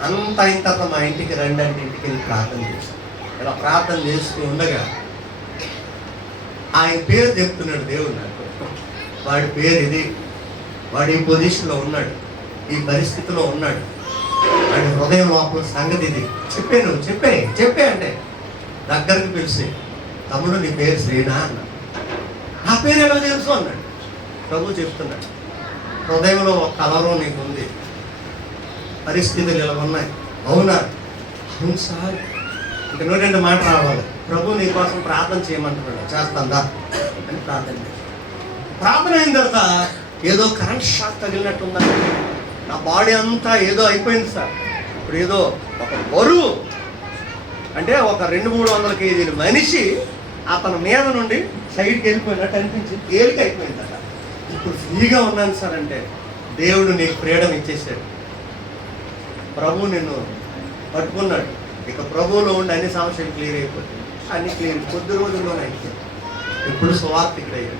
అంత అయిన తర్వాత మా ఇంటికి రండి అంటే ఇంటికి వెళ్ళి ప్రార్థన చేస్తాం. ఇలా ప్రార్థన చేస్తూ ఉండగా ఆయన పేరు చెప్తున్నాడు దేవుడు నాకు, వాడి పేరు ఇది, వాడు ఈ పొజిషన్లో ఉన్నాడు, ఈ పరిస్థితిలో ఉన్నాడు, వాడి హృదయం లోపల సంగతి ఇది, చెప్పే అంటే దగ్గరికి పిలిచి, తమ్ముడు నీ పేరు శ్రీనా అన్నాడు. నా పేరు ఎలా తెలుసు అన్నాడు. ప్రభు చెప్తున్నాడు, హృదయంలో ఒక కలవరం నీకు ఉంది, పరిస్థితులు ఇలా ఉన్నాయి. అవునా? అవును సార్. ఇంకా 102 మాట రావాలి. ప్రభు నీ కోసం ప్రార్థన చేయమంటున్నాడు, చేస్తాందా అని ప్రార్థన చేస్తాను. ప్రార్థన అయిన తర్వాత ఏదో కరెంట్ షాక్ తగిలినట్టుందండి, నా బాడీ అంతా ఏదో అయిపోయింది సార్. ఇప్పుడు ఏదో ఒక బరువు అంటే ఒక 200-300 కేజీల మనిషి అతని మీద నుండి సైడ్కి వెళ్ళిపోయినట్టు అనిపించింది, తేలిక అయిపోయిందట. ఇప్పుడు ఫ్రీగా ఉన్నాను సార్ అంటే దేవుడు నీకు ఫ్రీడమ్ ఇచ్చేసాడు. ప్రభు నిన్ను పట్టుకున్నాడు. ఇక ప్రభువులో ఉండి అన్ని సమస్యలు క్లియర్ అయిపోతాయి. అన్ని క్లియర్ కొద్ది రోజుల్లోనే అయిపోతాయి. ఎప్పుడు సువార్థికుడయ్యాడు.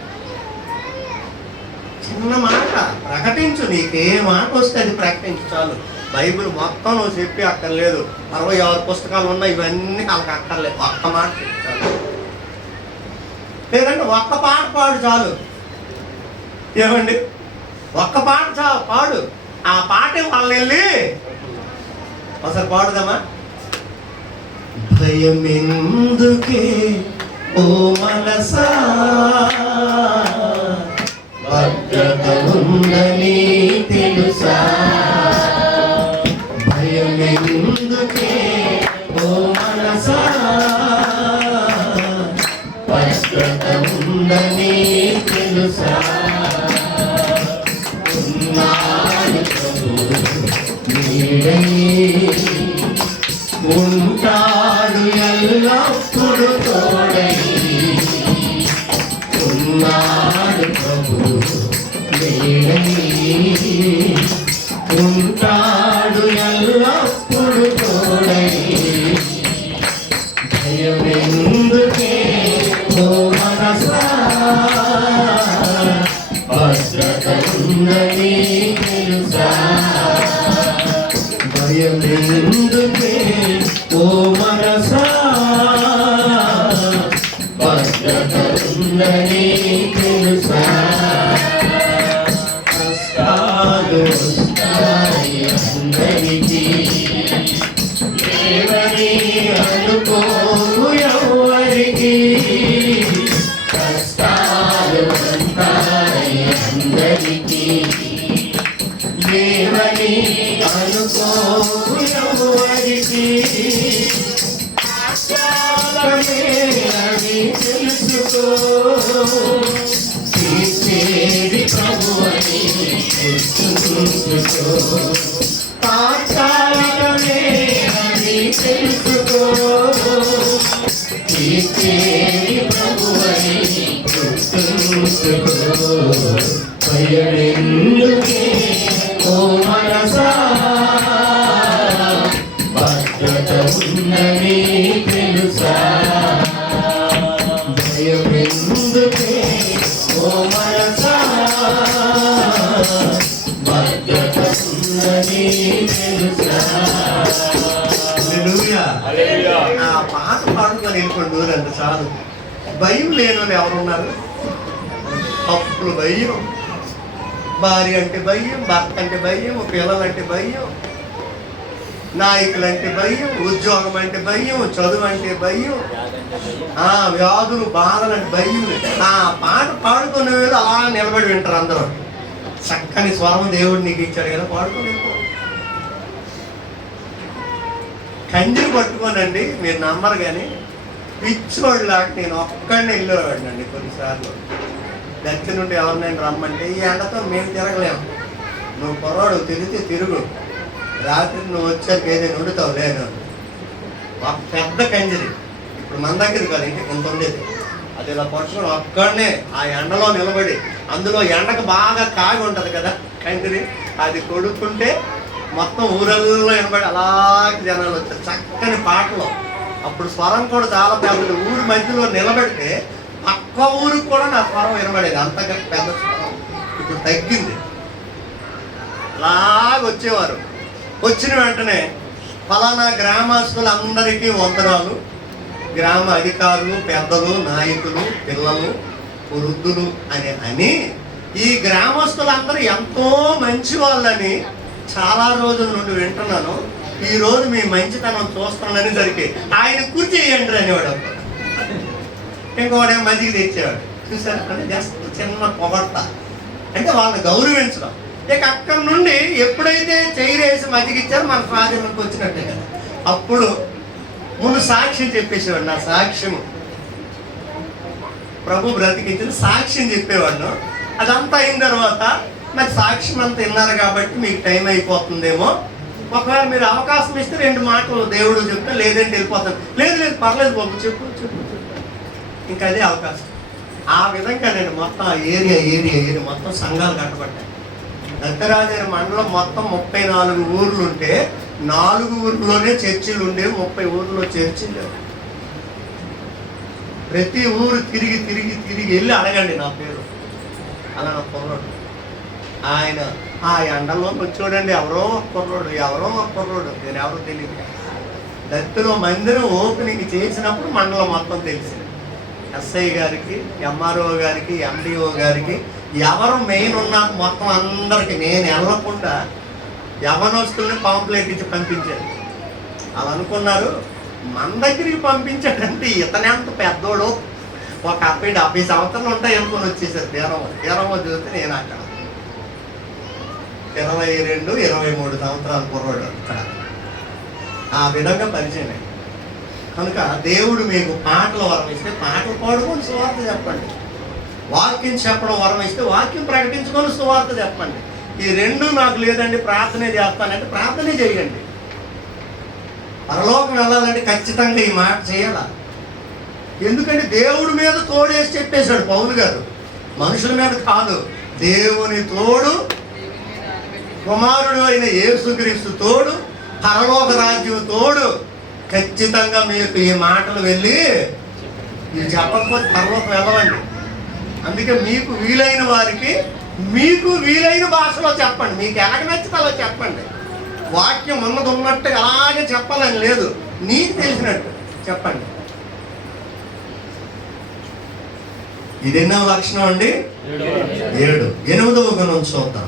చిన్న మాట ప్రకటించు, నీకే మాట వస్తే అది ప్రకటించు చాలు. బైబిల్ మొత్తం నువ్వు చెప్పి అక్కర్లేదు. 66 పుస్తకాలు ఉన్నాయి, ఇవన్నీ వాళ్ళకి అక్కర్లేదు. ఒక్క మాట చెప్పు చాలు. లేదంటే ఒక్క పాట పాడు చాలు. ఏమండి, ఒక్క పాట చాలు పాడు. ఆ పాటే వాళ్ళని వెళ్ళి ఒకసారి పాడుదామా? భయమెందుకే ఓ మనసా, భద్రత ఉందని తెలుసా. భయమెందుకే ఓ మనసా, భద్రత ఉందని తెలుసా. ఉన్నాడు ప్రభువు నీడై, ఉంటాడు ఎల్లప్పుడు తోడై. ఉన్నాడు ప్రభువు నీడై, ఉంటాడు ఎల్లప్పుడు తోడై. భయమెందుకే ఓ మనసా, భద్రత ఉందని తెలుసా. భయమెందుకే ఓ మనసా, భద్రత ఉందని తెలుసా. కష్టాలు వస్తాయి అందరికీ, లేవని అనుకోవు ఎవరికి. కష్టాలు వస్తాయి అందరికీ, లేవని అనుకోవు ఎవరికి. ఆశాలమే అని తెలుసుకో, తీర్చేది ప్రభువని గుర్తుంచుకో. తాత్కాలికమే అని తెలుసుకో, తీర్చేది ప్రభువని గుర్తుంచుకో. భయమెందుకే ఓ మనసా, భద్రత ఉందని తెలుసా. భయమెందుకే ఓ మనసా, భద్రత ఉందని తెలుసా. హల్లెలూయా. ఆ పాట పాడుకొని వెళ్ళిపోండి ఊరంత చాలు. భయం లేని వాళ్ళు ఎవరున్నారు? అప్పుడు భయం, భార్య అంటే భయం, భర్త అంటే భయం, పిల్లలంటే భయం, నాయకులంటే భయం, ఉద్యోగం అంటే భయం, చదువు అంటే భయం, వ్యాధులు బాధలు అంటే భయం. ఆ పాట పాడుకునే వేళ అలా నిలబడి వింటారు అందరూ. చక్కని స్వరం దేవుడు నీకు ఇచ్చాడు కదా, పాడుకొని కంజీలు పట్టుకోనండి. మీరు నమ్మరు కానీ పిచ్చోడు లాంటి నేను ఒక్కడిని వెళ్ళేవాడినండి కొన్నిసార్లు. దగ్గర నుండి ఎవరినైనా రమ్మంటే ఈ ఎండతో మేము తిరగలేము. నువ్వు పొరవాడు తిరిగితే తిరుగు, రాత్రి నువ్వు వచ్చాక ఏదైనా వండుతావు లేదు. ఒక పెద్ద కంజరి ఇప్పుడు మన దగ్గర కాదు, ఇంటికి కొంత ఉండేది. అది ఇలా పట్టుకుని ఒక్కడనే ఆ ఎండలో నిలబడి, అందులో ఎండకు బాగా కాగి ఉంటుంది కదా కంజరి, అది కొడుకుంటే మొత్తం ఊరల్లో వినబడి అలాగే జనాలు వచ్చారు. చక్కని పాటలు. అప్పుడు స్వరం కూడా చాలా పెద్దది. ఊరి మధ్యలో నిలబెడితే పక్క ఊరికి కూడా నా స్వరం వినబడేది, అంతగా పెద్ద స్వరం. ఇప్పుడు తగ్గింది. అలాగ వచ్చేవారు. వచ్చిన వెంటనే ఫలానా గ్రామస్తులందరికీ వందనాలు, గ్రామ అధికారులు, పెద్దలు, నాయకులు, పిల్లలు, వృద్ధులు అని ఈ గ్రామస్తులందరూ ఎంతో మంచి వాళ్ళని చాలా రోజుల నుండి వింటున్నాను. ఈ రోజు మీ మంచితనం చూస్తున్నానని జరిగి ఆయన కుర్చీ చేయండి అనేవాడు. ఇంకోడే మధ్యకి తెచ్చేవాడు. చూసారు అంటే జస్ట్ చిన్న పొగడ్త, అంటే వాళ్ళని గౌరవించడం. ఇక అక్కడి నుండి ఎప్పుడైతే చైరేసి మధ్యకిచ్చారో మన స్వాధీనంకి వచ్చినట్టే కదా. అప్పుడు ముందు సాక్ష్యం చెప్పేసేవాడు. నా సాక్ష్యము ప్రభు బ్రతికించింది సాక్ష్యం చెప్పేవాడు. అదంతా అయిన తర్వాత మరి సాక్ష్యం అంతా విన్నారు కాబట్టి మీకు టైం అయిపోతుందేమో, ఒకవేళ మీరు అవకాశం ఇస్తే 2 మాటలు దేవుడు చెప్తే, లేదంటే వెళ్ళిపోతాను. లేదు లేదు పర్లేదు బాబు, చెప్పు చెప్పు చెప్పు. ఇంకా అదే అవకాశం. ఆ విధంగా నేను మొత్తం ఏరియా మొత్తం సంఘాలు కట్టబడ్డాయి. దత్తరాజేరు మండలం మొత్తం 34 ఊర్లు ఉంటే 4 ఊర్లోనే చర్చిలు ఉండే, 30 ఊర్లో చర్చిలు లేవు. ప్రతి ఊరు తిరిగి తిరిగి తిరిగి వెళ్ళి అడగండి నా పేరు అలా నా కుర్రోడు. ఆయన ఆ ఎండలోకి వచ్చాడండి, ఎవరో ఒక కుర్రోడు, నేను ఎవరో తెలియదు. దత్తులో మందిరం ఓపెనింగ్ చేసినప్పుడు మండలం మొత్తం తెలిసింది. ఎస్ఐ గారికి, ఎంఆర్ఓ గారికి, ఎండిఓ గారికి ఎవరు మెయిన్ ఉన్నాక మొత్తం అందరికి నేను వెళ్ళకుండా యవనస్తుల్ని పాంప్లెట్ ఇచ్చి పంపించాను. అలా అనుకున్నారు, మన దగ్గరికి పంపించాడంటే ఇతనెంత పెద్దోడు, ఒక 70 సంవత్సరాలు ఉంటాయి అనుకుని వచ్చేసారు. తీరవ చూస్తే నేను అక్కడ 22, 23 సంవత్సరాల కుర్రాడు అక్కడ. ఆ విధంగా పరిచయం. కనుక దేవుడు మీకు పాటలు వరం ఇస్తే పాటలు పాడుకొని సువార్త చెప్పండి, వాక్యం చెప్పడం వరం ఇస్తే వాక్యం ప్రకటించుకొని సువార్త చెప్పండి. ఈ 2 నాకు లేదండి, ప్రార్థనే చేస్తానంటే ప్రార్థనే చేయండి. పరలోకం వెళ్ళాలంటే ఖచ్చితంగా ఈ మాట చేయాల. ఎందుకంటే దేవుడి మీద తోడేసి చెప్పేశాడు పౌలు గారు, మనుషుల మీద కాదు. దేవుని తోడు, కుమారుడు అయిన యేసుక్రీస్తు తోడు, పరలోక రాజ్యం తోడు. ఖచ్చితంగా మీకు ఈ మాటలు వెళ్ళి ఇవి చెప్పకపోతే పరలోకం వెళ్ళవండి. అందుకే మీకు వీలైన వారికి మీకు వీలైన భాషలో చెప్పండి, మీకు ఎలాగ నచ్చితే అలా చెప్పండి. వాక్యం ఉన్నట్టు అలాగే చెప్పాలని లేదు, నీకు తెలిసినట్టు చెప్పండి. ఇది ఎన్నో లక్షణం అండి? 7. 8వ గుణం చూద్దాం.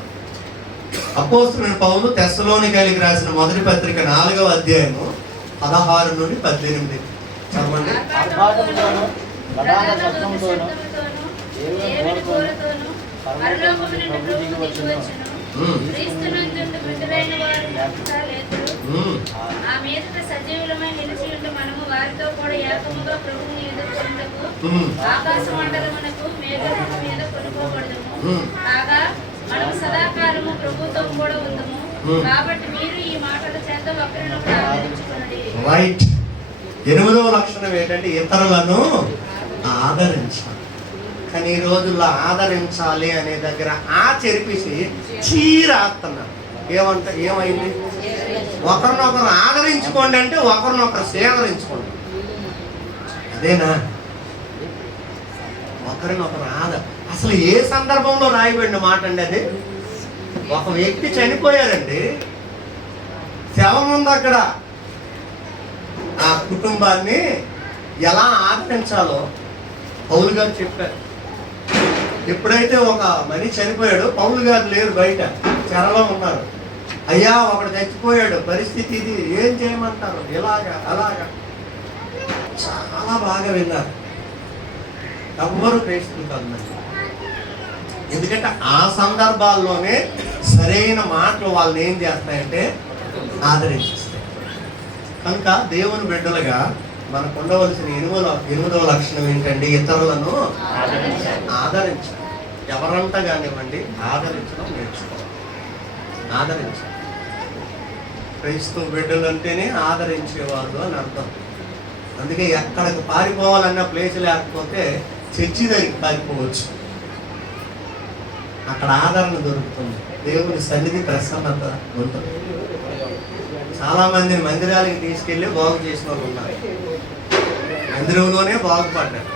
అపోస్తలుడైన పౌలు తెస్సలోనికైలకు రాసిన మొదటి పత్రిక 4వ అధ్యాయము 16 నుండి 18 చదవండి. ఆకాశ మండలమునకు మేఘముల మీద కొనుక్కోబడదుము, కాగా మనము సదాకాలము ప్రభుత్వం కూడా ఉందము. కాబట్టి మీరు ఈ మాటల చేత ఒకరినొకరు ఆదరించుకోండి. రైట్. 8వ లక్షణం ఏంటంటే ఇతరులను ఆదరించాలి. కానీ ఈ రోజుల్లో ఆదరించాలి అనే దగ్గర చెరిపేసి చీరాస్తున్నారు. ఏమైంది? ఒకరినొకరు ఆదరించుకోండి అంటే ఒకరినొకరు సేదరించుకోండి. అదేనా? ఒకరినొకరు అసలు ఏ సందర్భంలో రాయబడిన మాట అండి అది? ఒక వ్యక్తి చనిపోయారండి, శవం ఉంది అక్కడ. ఆ కుటుంబాన్ని ఎలా ఆదరించాలో పౌలు గారు చెప్పారు. ఎప్పుడైతే ఒక మనిషి చనిపోయాడో, పౌలు గారు లేరు, బయట చెరలో ఉన్నారు. అయ్యా ఒకడు చచ్చిపోయాడు, పరిస్థితి ఇది, ఏం చేయమంటారు? ఇలాగా అలాగా చాలా బాగా విన్నారు. ఎవ్వరు క్రైస్తవులు కాదు. ఎందుకంటే ఆ సందర్భాల్లోనే సరైన మాటలు వాళ్ళని ఏం చేస్తాయంటే ఆదరించేస్తాయి. కనుక దేవుని బిడ్డలుగా మనకు ఉండవలసిన 8వ లక్షణం ఏంటంటే ఇతరులను ఆదరించాలి. ఎవరంతా కానివ్వండి, ఆదరించడం నేర్చుకోవాలి. ఆదరించాలి. క్రైస్తవ బిడ్డలు అంటేనే ఆదరించేవాళ్ళు అని అర్థం. అందుకే ఎక్కడికి పారిపోవాలన్న ప్లేస్ లేకపోతే చర్చి దగ్గరికి పారిపోవచ్చు, అక్కడ ఆదరణ దొరుకుతుంది, దేవుని సన్నిధి ప్రసన్నత ఉంటుంది. చాలా మందిని మందిరాలకి తీసుకెళ్ళి బాగు చేసిన వాళ్ళు ఉన్నారు, మందిరంలోనే బాగుపడ్డారు.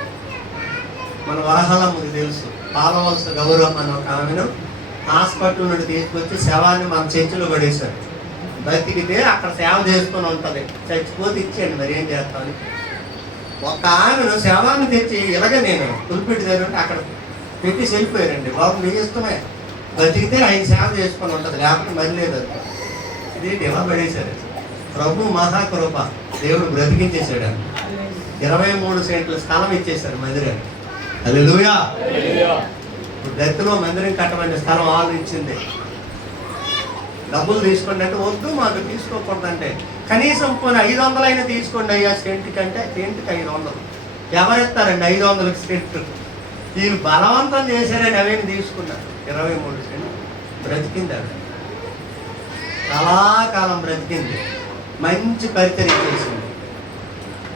మన వరహాలమ్మకి తెలుసు, పాలవలస గౌరవం అని ఒక ఆమెను హాస్పిటల్ నుండి తీసుకొచ్చి శవాన్ని మన చర్చిలో పడేశారు. బతికితే అక్కడ సేవ చేసుకొని ఉంటుంది, చచ్చిపోతే ఇచ్చేయండి, మరి ఏం చేస్తామని. ఒక ఆమెను శవాన్ని తెచ్చి ఇలాగే నేను పులిపెట్టి దగ్గర అక్కడ పెట్టి వెళ్ళిపోయారండి. బాబు మీ ఇష్టమే, బతికితే ఆయన సేవ చేసుకొని ఉంటుంది, లేకపోతే మరి లేదు. ఇదేంటి ఎలా పడేశారు? ప్రభు మహాకృప, దేవుడు బ్రతికించేశాడు. 23 సెంట్ల స్థలం ఇచ్చేశారు మందిరానికి. హల్లెలూయా. ఇప్పుడు దత్తులో మందిరం కట్టమంటే స్థలం ఆలోచించింది. డబ్బులు తీసుకోండి అంటే వద్దు, మాకు తీసుకోకూడదు అంటే కనీసం పోనీ 500 అయినా తీసుకోండి అయ్యా సెంటుకి అంటే సెంటుకి 500. ఎవరెత్తారండి 500కి సెంటు? వీళ్ళు బలవంతం చేశారని అవేమి తీసుకున్నారు. 23 సెంటు బ్రతికింది. అది చాలా కాలం బ్రతికింది, మంచి పరిచయం చేసింది.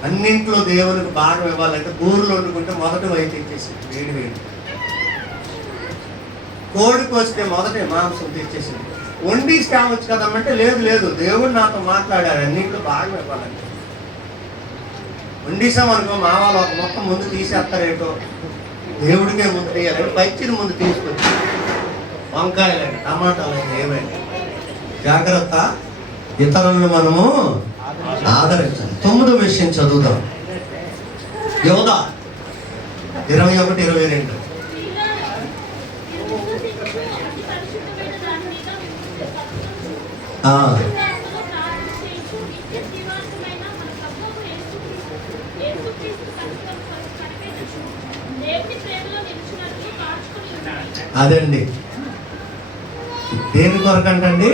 అన్నింట్లో దేవునికి భాగం ఇవ్వాలంటే బూరులు వండుకుంటే మొదటి వైపు ఇచ్చేసింది, వేడి వేడి. కోడికి వస్తే మొదటి మాంసం తెచ్చేసింది. వండిస్ తేవచ్చు కదమ్మంటే లేదు లేదు దేవుడు నాతో మాట్లాడారు అన్నింటిలో బాగా ఇవ్వాలండి. వండిసామనుకో మా వాళ్ళు ఒక మొక్క ముందు తీసేస్తారేటో, దేవుడికే ముందు తీయాలి, పచ్చిని ముందు తీసుకొచ్చి వంకాయలండి టమాటాలండి ఏమైంది జాగ్రత్త, ఇతరులను మనము ఆదరించాలి. 9వ విషయం చదువుదాం. యోధా 21-22. అదండి దేని కొరకంటండి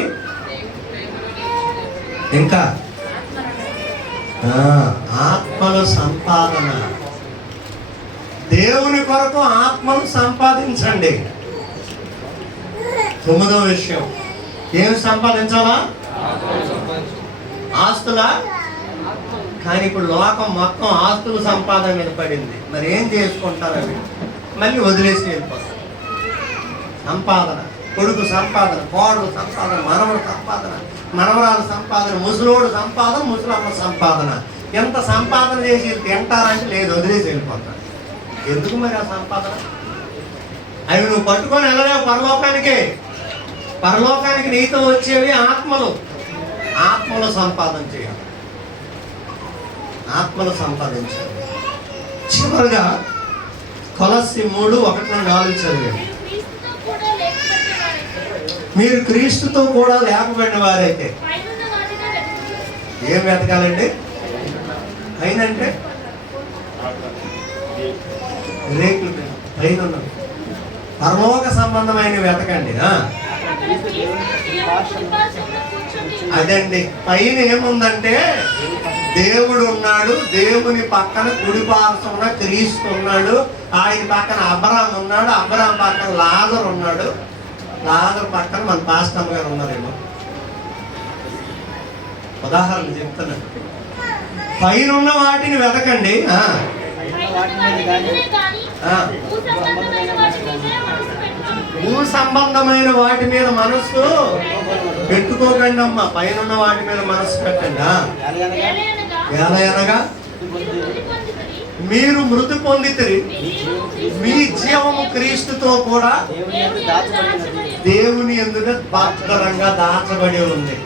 ఇంకా ఆత్మల సంపాదన. దేవుని కొరకు ఆత్మను సంపాదించండి. 9వ విషయం ఏమి సంపాదించాలా? ఆస్తులా? కానీ ఇప్పుడు లోకం మొత్తం ఆస్తుల సంపాదన మీద పడింది. మరి ఏం చేసుకుంటారని మళ్ళీ వదిలేసి వెళ్ళిపోతారు. సంపాదన, కొడుకు సంపాదన, కోడలు సంపాదన, మనవడు సంపాదన, మనవరాలు సంపాదన, ముసలోడు సంపాదన, ముసలమ్మ సంపాదన. ఎంత సంపాదన చేసి తింటారంటే లేదు, వదిలేసి వెళ్ళిపోతారు. ఎందుకు మరి ఆ సంపాదన? అవి నువ్వు పట్టుకొని వెళ్ళలేవు పరలోకానికి. పరలోకానికి నీతో వచ్చేవి ఆత్మలు. ఆత్మలు సంపాదన చేయాలి, ఆత్మలు సంపాదించాలి. చివరిగా కొలస్సీ 3:1-4 చదివారు. మీరు క్రీస్తుతో కూడా లేపబడిన వారైతే ఏం వెతకాలండి? అయినంటే రేకులు పైన ఉన్నవి పరలోక సంబంధమైన వెతకండి. అదండి పైన ఏముందంటే దేవుడు ఉన్నాడు, దేవుని పక్కన కుడి పార్శ్వన క్రీస్తు ఉన్నాడు, ఆయన పక్కన అబ్రహాం ఉన్నాడు, అబ్రహాం పక్కన లాజరు ఉన్నాడు, లాజరు పక్కన మన పాస్టమ్ గారు ఉన్నారేమో. ఉదాహరణ చెప్తున్నాను. పైన ఉన్న వాటిని వెతకండి. భూ సంబంధమైన వాటి మీద మనస్సు పెట్టుకోకండి అమ్మా, పైన ఉన్న వాటి మీద మనస్సు పెట్టండి. ఎలాగనగా మీరు మృతి పొందితిరి, మీ జీవము క్రీస్తుతో కూడా దేవుని యందు భద్రంగా దాచబడి ఉంది.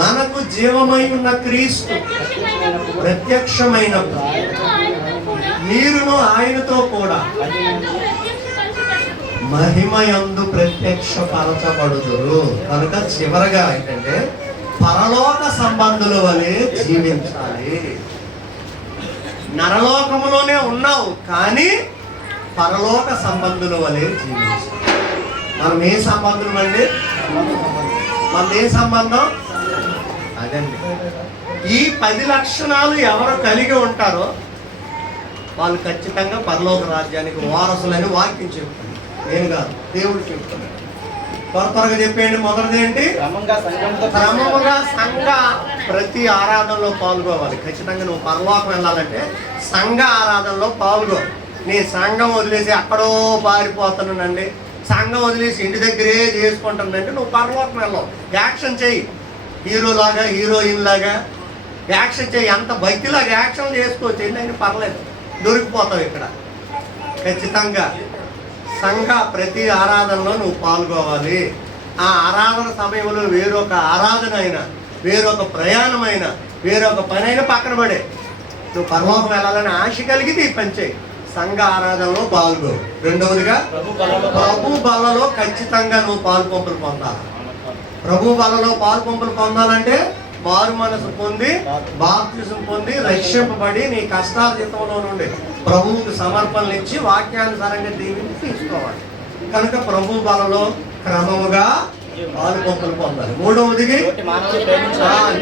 మనకు జీవమై ఉన్న క్రీస్తు ప్రత్యక్షమైనప్పుడు మీరును ఆయనతో కూడా మహిమయందు ప్రత్యక్షపరచబడుదురు. కనుక చివరగా ఏంటంటే పరలోక సంబంధుల వలె జీవించాలి. నరలోకములోనే ఉన్నావు కానీ పరలోక సంబంధుల వలె జీవించాలి. మనం ఏ సంబంధం అండి? మన ఏ సంబంధం? అదండి. ఈ 10 లక్షణాలు ఎవరు కలిగి ఉంటారో వాళ్ళు ఖచ్చితంగా పరలోక రాజ్యానికి వారసులని వాక్యం చెప్తుంది. నేను కాదు, దేవుడు చెప్తున్నాడు. త్వరగా చెప్పేయండి. మొదటిది ఏంటి? క్రమముగా సంఘ ప్రతి ఆరాధనలో పాల్గొవాలి. ఖచ్చితంగా నువ్వు పరలోకం వెళ్ళాలంటే సంఘ ఆరాధనలో పాల్గొ. నీ సంఘం వదిలేసి ఎక్కడో పారిపోతున్నానండి, సంఘం వదిలేసి ఇంటి దగ్గరే చేసుకుంటుందంటే నువ్వు పరలోకం వెళ్ళవు. యాక్షన్ చెయ్యి, హీరోలాగా హీరోయిన్ లాగా యాక్షన్ చెయ్యి. అంత భక్తిలాగా యాక్షన్ చేసుకోవచ్చు, ఏంటంటే పర్లేదు, దొరికిపోతావు ఇక్కడ. ఖచ్చితంగా సంఘ ప్రతి ఆరాధనలో నువ్వు పాల్గొవాలి. ఆ ఆరాధన సమయంలో వేరొక ఆరాధన అయినా, వేరొక ప్రయాణమైన, వేరొక పని అయినా పక్కన పడే. నువ్వు పరలోకం వెళ్ళాలని ఆశ కలిగితే ఈ పని చేయి, సంఘ ఆరాధనలో పాల్గొ. రెండవదిగా ప్రభు బలలో ఖచ్చితంగా నువ్వు పాల్పంపులు పొందాలి. ప్రభు బలలో పాల్పంపులు పొందాలంటే మారు మనసు పొంది, బాప్తిజం పొంది, రక్షింపబడి నీ కష్టార్జితంలో నుండి ప్రభువుకు సమర్పణలు ఇచ్చి వాక్యానుసారంగా దీవిని తీసుకోవాలి. కనుక ప్రభు బలలో క్రమముగా పాలుపంపులు పొందాలి. మూడవదికి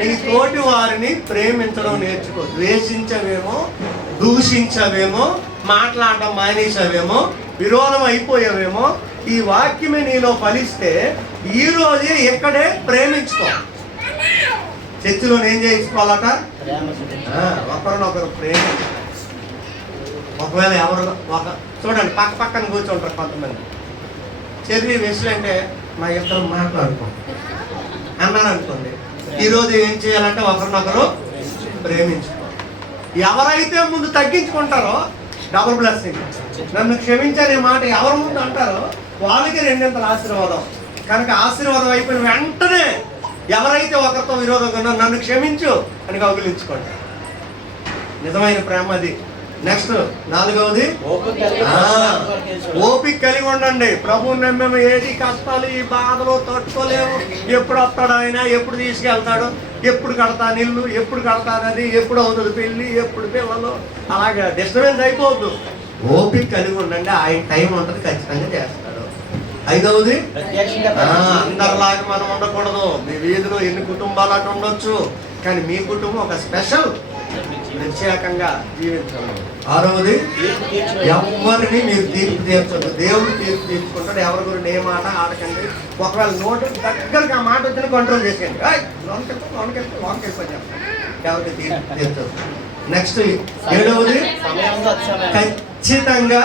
నీ తోటి వారిని ప్రేమించడం నేర్చుకో. ద్వేషించవేమో, దూషించవేమో, మాట్లాడడం మానేసావేమో, విరోధం అయిపోయావేమో, ఈ వాక్యమే నీలో ఫలిస్తే ఈ రోజే ఇక్కడే ప్రేమించుకో. చర్చిలో ఏం చేయించుకోవాలట? ఒకరినొకరు ప్రేమించాలి. ఒకవేళ ఎవరు చూడండి పక్క పక్కన కూర్చుంటారు కొంతమంది. చెర్రీ వెస్లు అంటే మా ఇద్దరు మాట్లాడుకో అన్నారు అనుకోండి, ఈరోజు ఏం చేయాలంటే ఒకరినొకరు ప్రేమించుకో. ఎవరైతే ముందు తగ్గించుకుంటారో డబుల్ బ్లెస్సింగ్. నన్ను క్షమించనే మాట ఎవరి ముందు అంటారో వాళ్ళకి రెండింతల ఆశీర్వాదం. కనుక ఆశీర్వాదం అయిపోయిన వెంటనే ఎవరైతే ఒకరితో విరోధంగా ఉన్నారో నన్ను క్షమించు అని కౌగిలించుకోండి. నిజమైన ప్రేమ అది. నెక్స్ట్ 4వది ఓపిక కలిగి ఉండండి. ప్రభువు మేము ఏది కష్టాలు ఈ బాధలు తట్టుకోలేము. ఎప్పుడు వస్తాడు ఆయన, ఎప్పుడు తీసుకెళ్తాడు, ఎప్పుడు కడతాను ఇల్లు, ఎప్పుడు కడతానది, ఎప్పుడు అవుతుంది పెళ్ళి, ఎప్పుడు పిల్లలు, అలాగే డిస్టర్బెన్స్ అయిపోవద్దు. ఓపిక కలిగి ఉండండి. ఆయన టైం ఉంటుంది, ఖచ్చితంగా చేస్తాడు. 5వది అందరిలాగా మనం ఉండకూడదు. మీ వీధిలో ఎన్ని కుటుంబాలు అటు ఉండొచ్చు, కానీ మీ కుటుంబం ఒక స్పెషల్ ప్రత్యేకంగా జీవించాలి. 6వది ఎవరిని మీరు తీర్పు తీర్చొద్దు. దేవుడు తీర్పు తీర్చుకుంటాడు. ఎవరి గురించి ఏ మాట ఆడకండి. ఒకవేళ నోటు దగ్గరగా ఆ మాట వచ్చిన కంట్రోల్ చేసేయండి. లోనకెళ్ళిపోయి ఎవరికి తీర్పు తీర్చొద్దు. నెక్స్ట్ 7వది ఖచ్చితంగా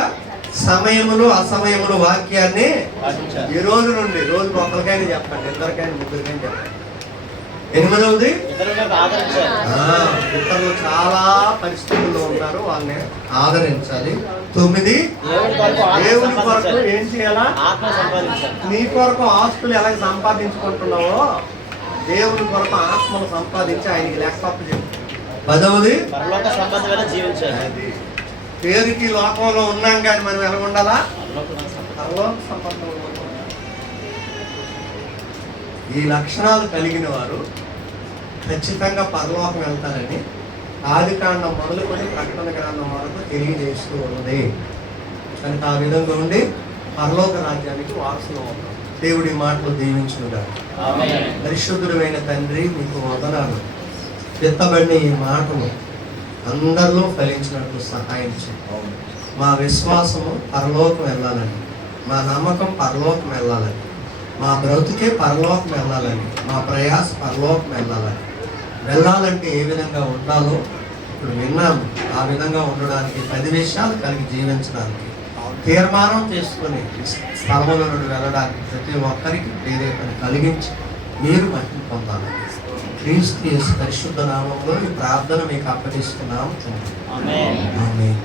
సమయములు అసమయములు వాక్యాన్ని ఈ రోజు నుండి రోజుకు ఒకరికైనా చెప్పండి, ఇద్దరికైనా ముగ్గురికైనా చెప్పండి. 8వది ఇతరులు చాలా పరిస్థితుల్లో ఉన్నారు, వాళ్ళని ఆదరించాలి. 9 దేవుని కొరకు ఏం చేయాలా? నీ కొరకు ఆస్తులు ఎలా సంపాదించుకుంటున్నావో దేవుని కొరకు ఆత్మను సంపాదించి ఆయనకి లెక్కప్పు చెప్పు. 10వది పేరుకి లోకంలో ఉన్నాం కానీ మనం ఎలా ఉండాలా? పరలోక సంబంధం. ఈ లక్షణాలు కలిగిన వారు ఖచ్చితంగా పరలోకం వెళ్తారని ఆదికాండం మొదలుకొని ప్రకటన గ్రంథం వరకు తెలియజేస్తూ ఉన్నది. కనుక ఆ విధంగా ఉండి పరలోక రాజ్యానికి వారసులు అవుతాం. దేవుడి మాటలు దీవించుగా. పరిశుద్ధుడైన తండ్రి, మీకు వందనాలు. ఎత్తబడిన ఈ మాటలు అందరిలో ఫలించినట్లు సహాయం చేయండి. మా విశ్వాసము పరలోకం వెళ్ళాలని, మా నమ్మకం పరలోకం వెళ్ళాలని, మా బ్రతుకే పరలోకం వెళ్ళాలని, మా ప్రయాస పరలోకం వెళ్ళాలంటే ఏ విధంగా ఉండాలో ఇప్పుడు విన్నాము. ఆ విధంగా ఉండడానికి 10 విషయాలు కలిగి జీవించడానికి తీర్మానం చేసుకుని స్థలముల నుండి వెళ్ళడానికి ప్రతి ఒక్కరికి ప్రేరేపణ కలిగించి మీరు మహిమ పొందాలి. క్రీస్తు యేసు పరిశుద్ధ నామంలో ఈ ప్రార్థన మీకు అప్పగిస్తున్నాము. ఆమేన్.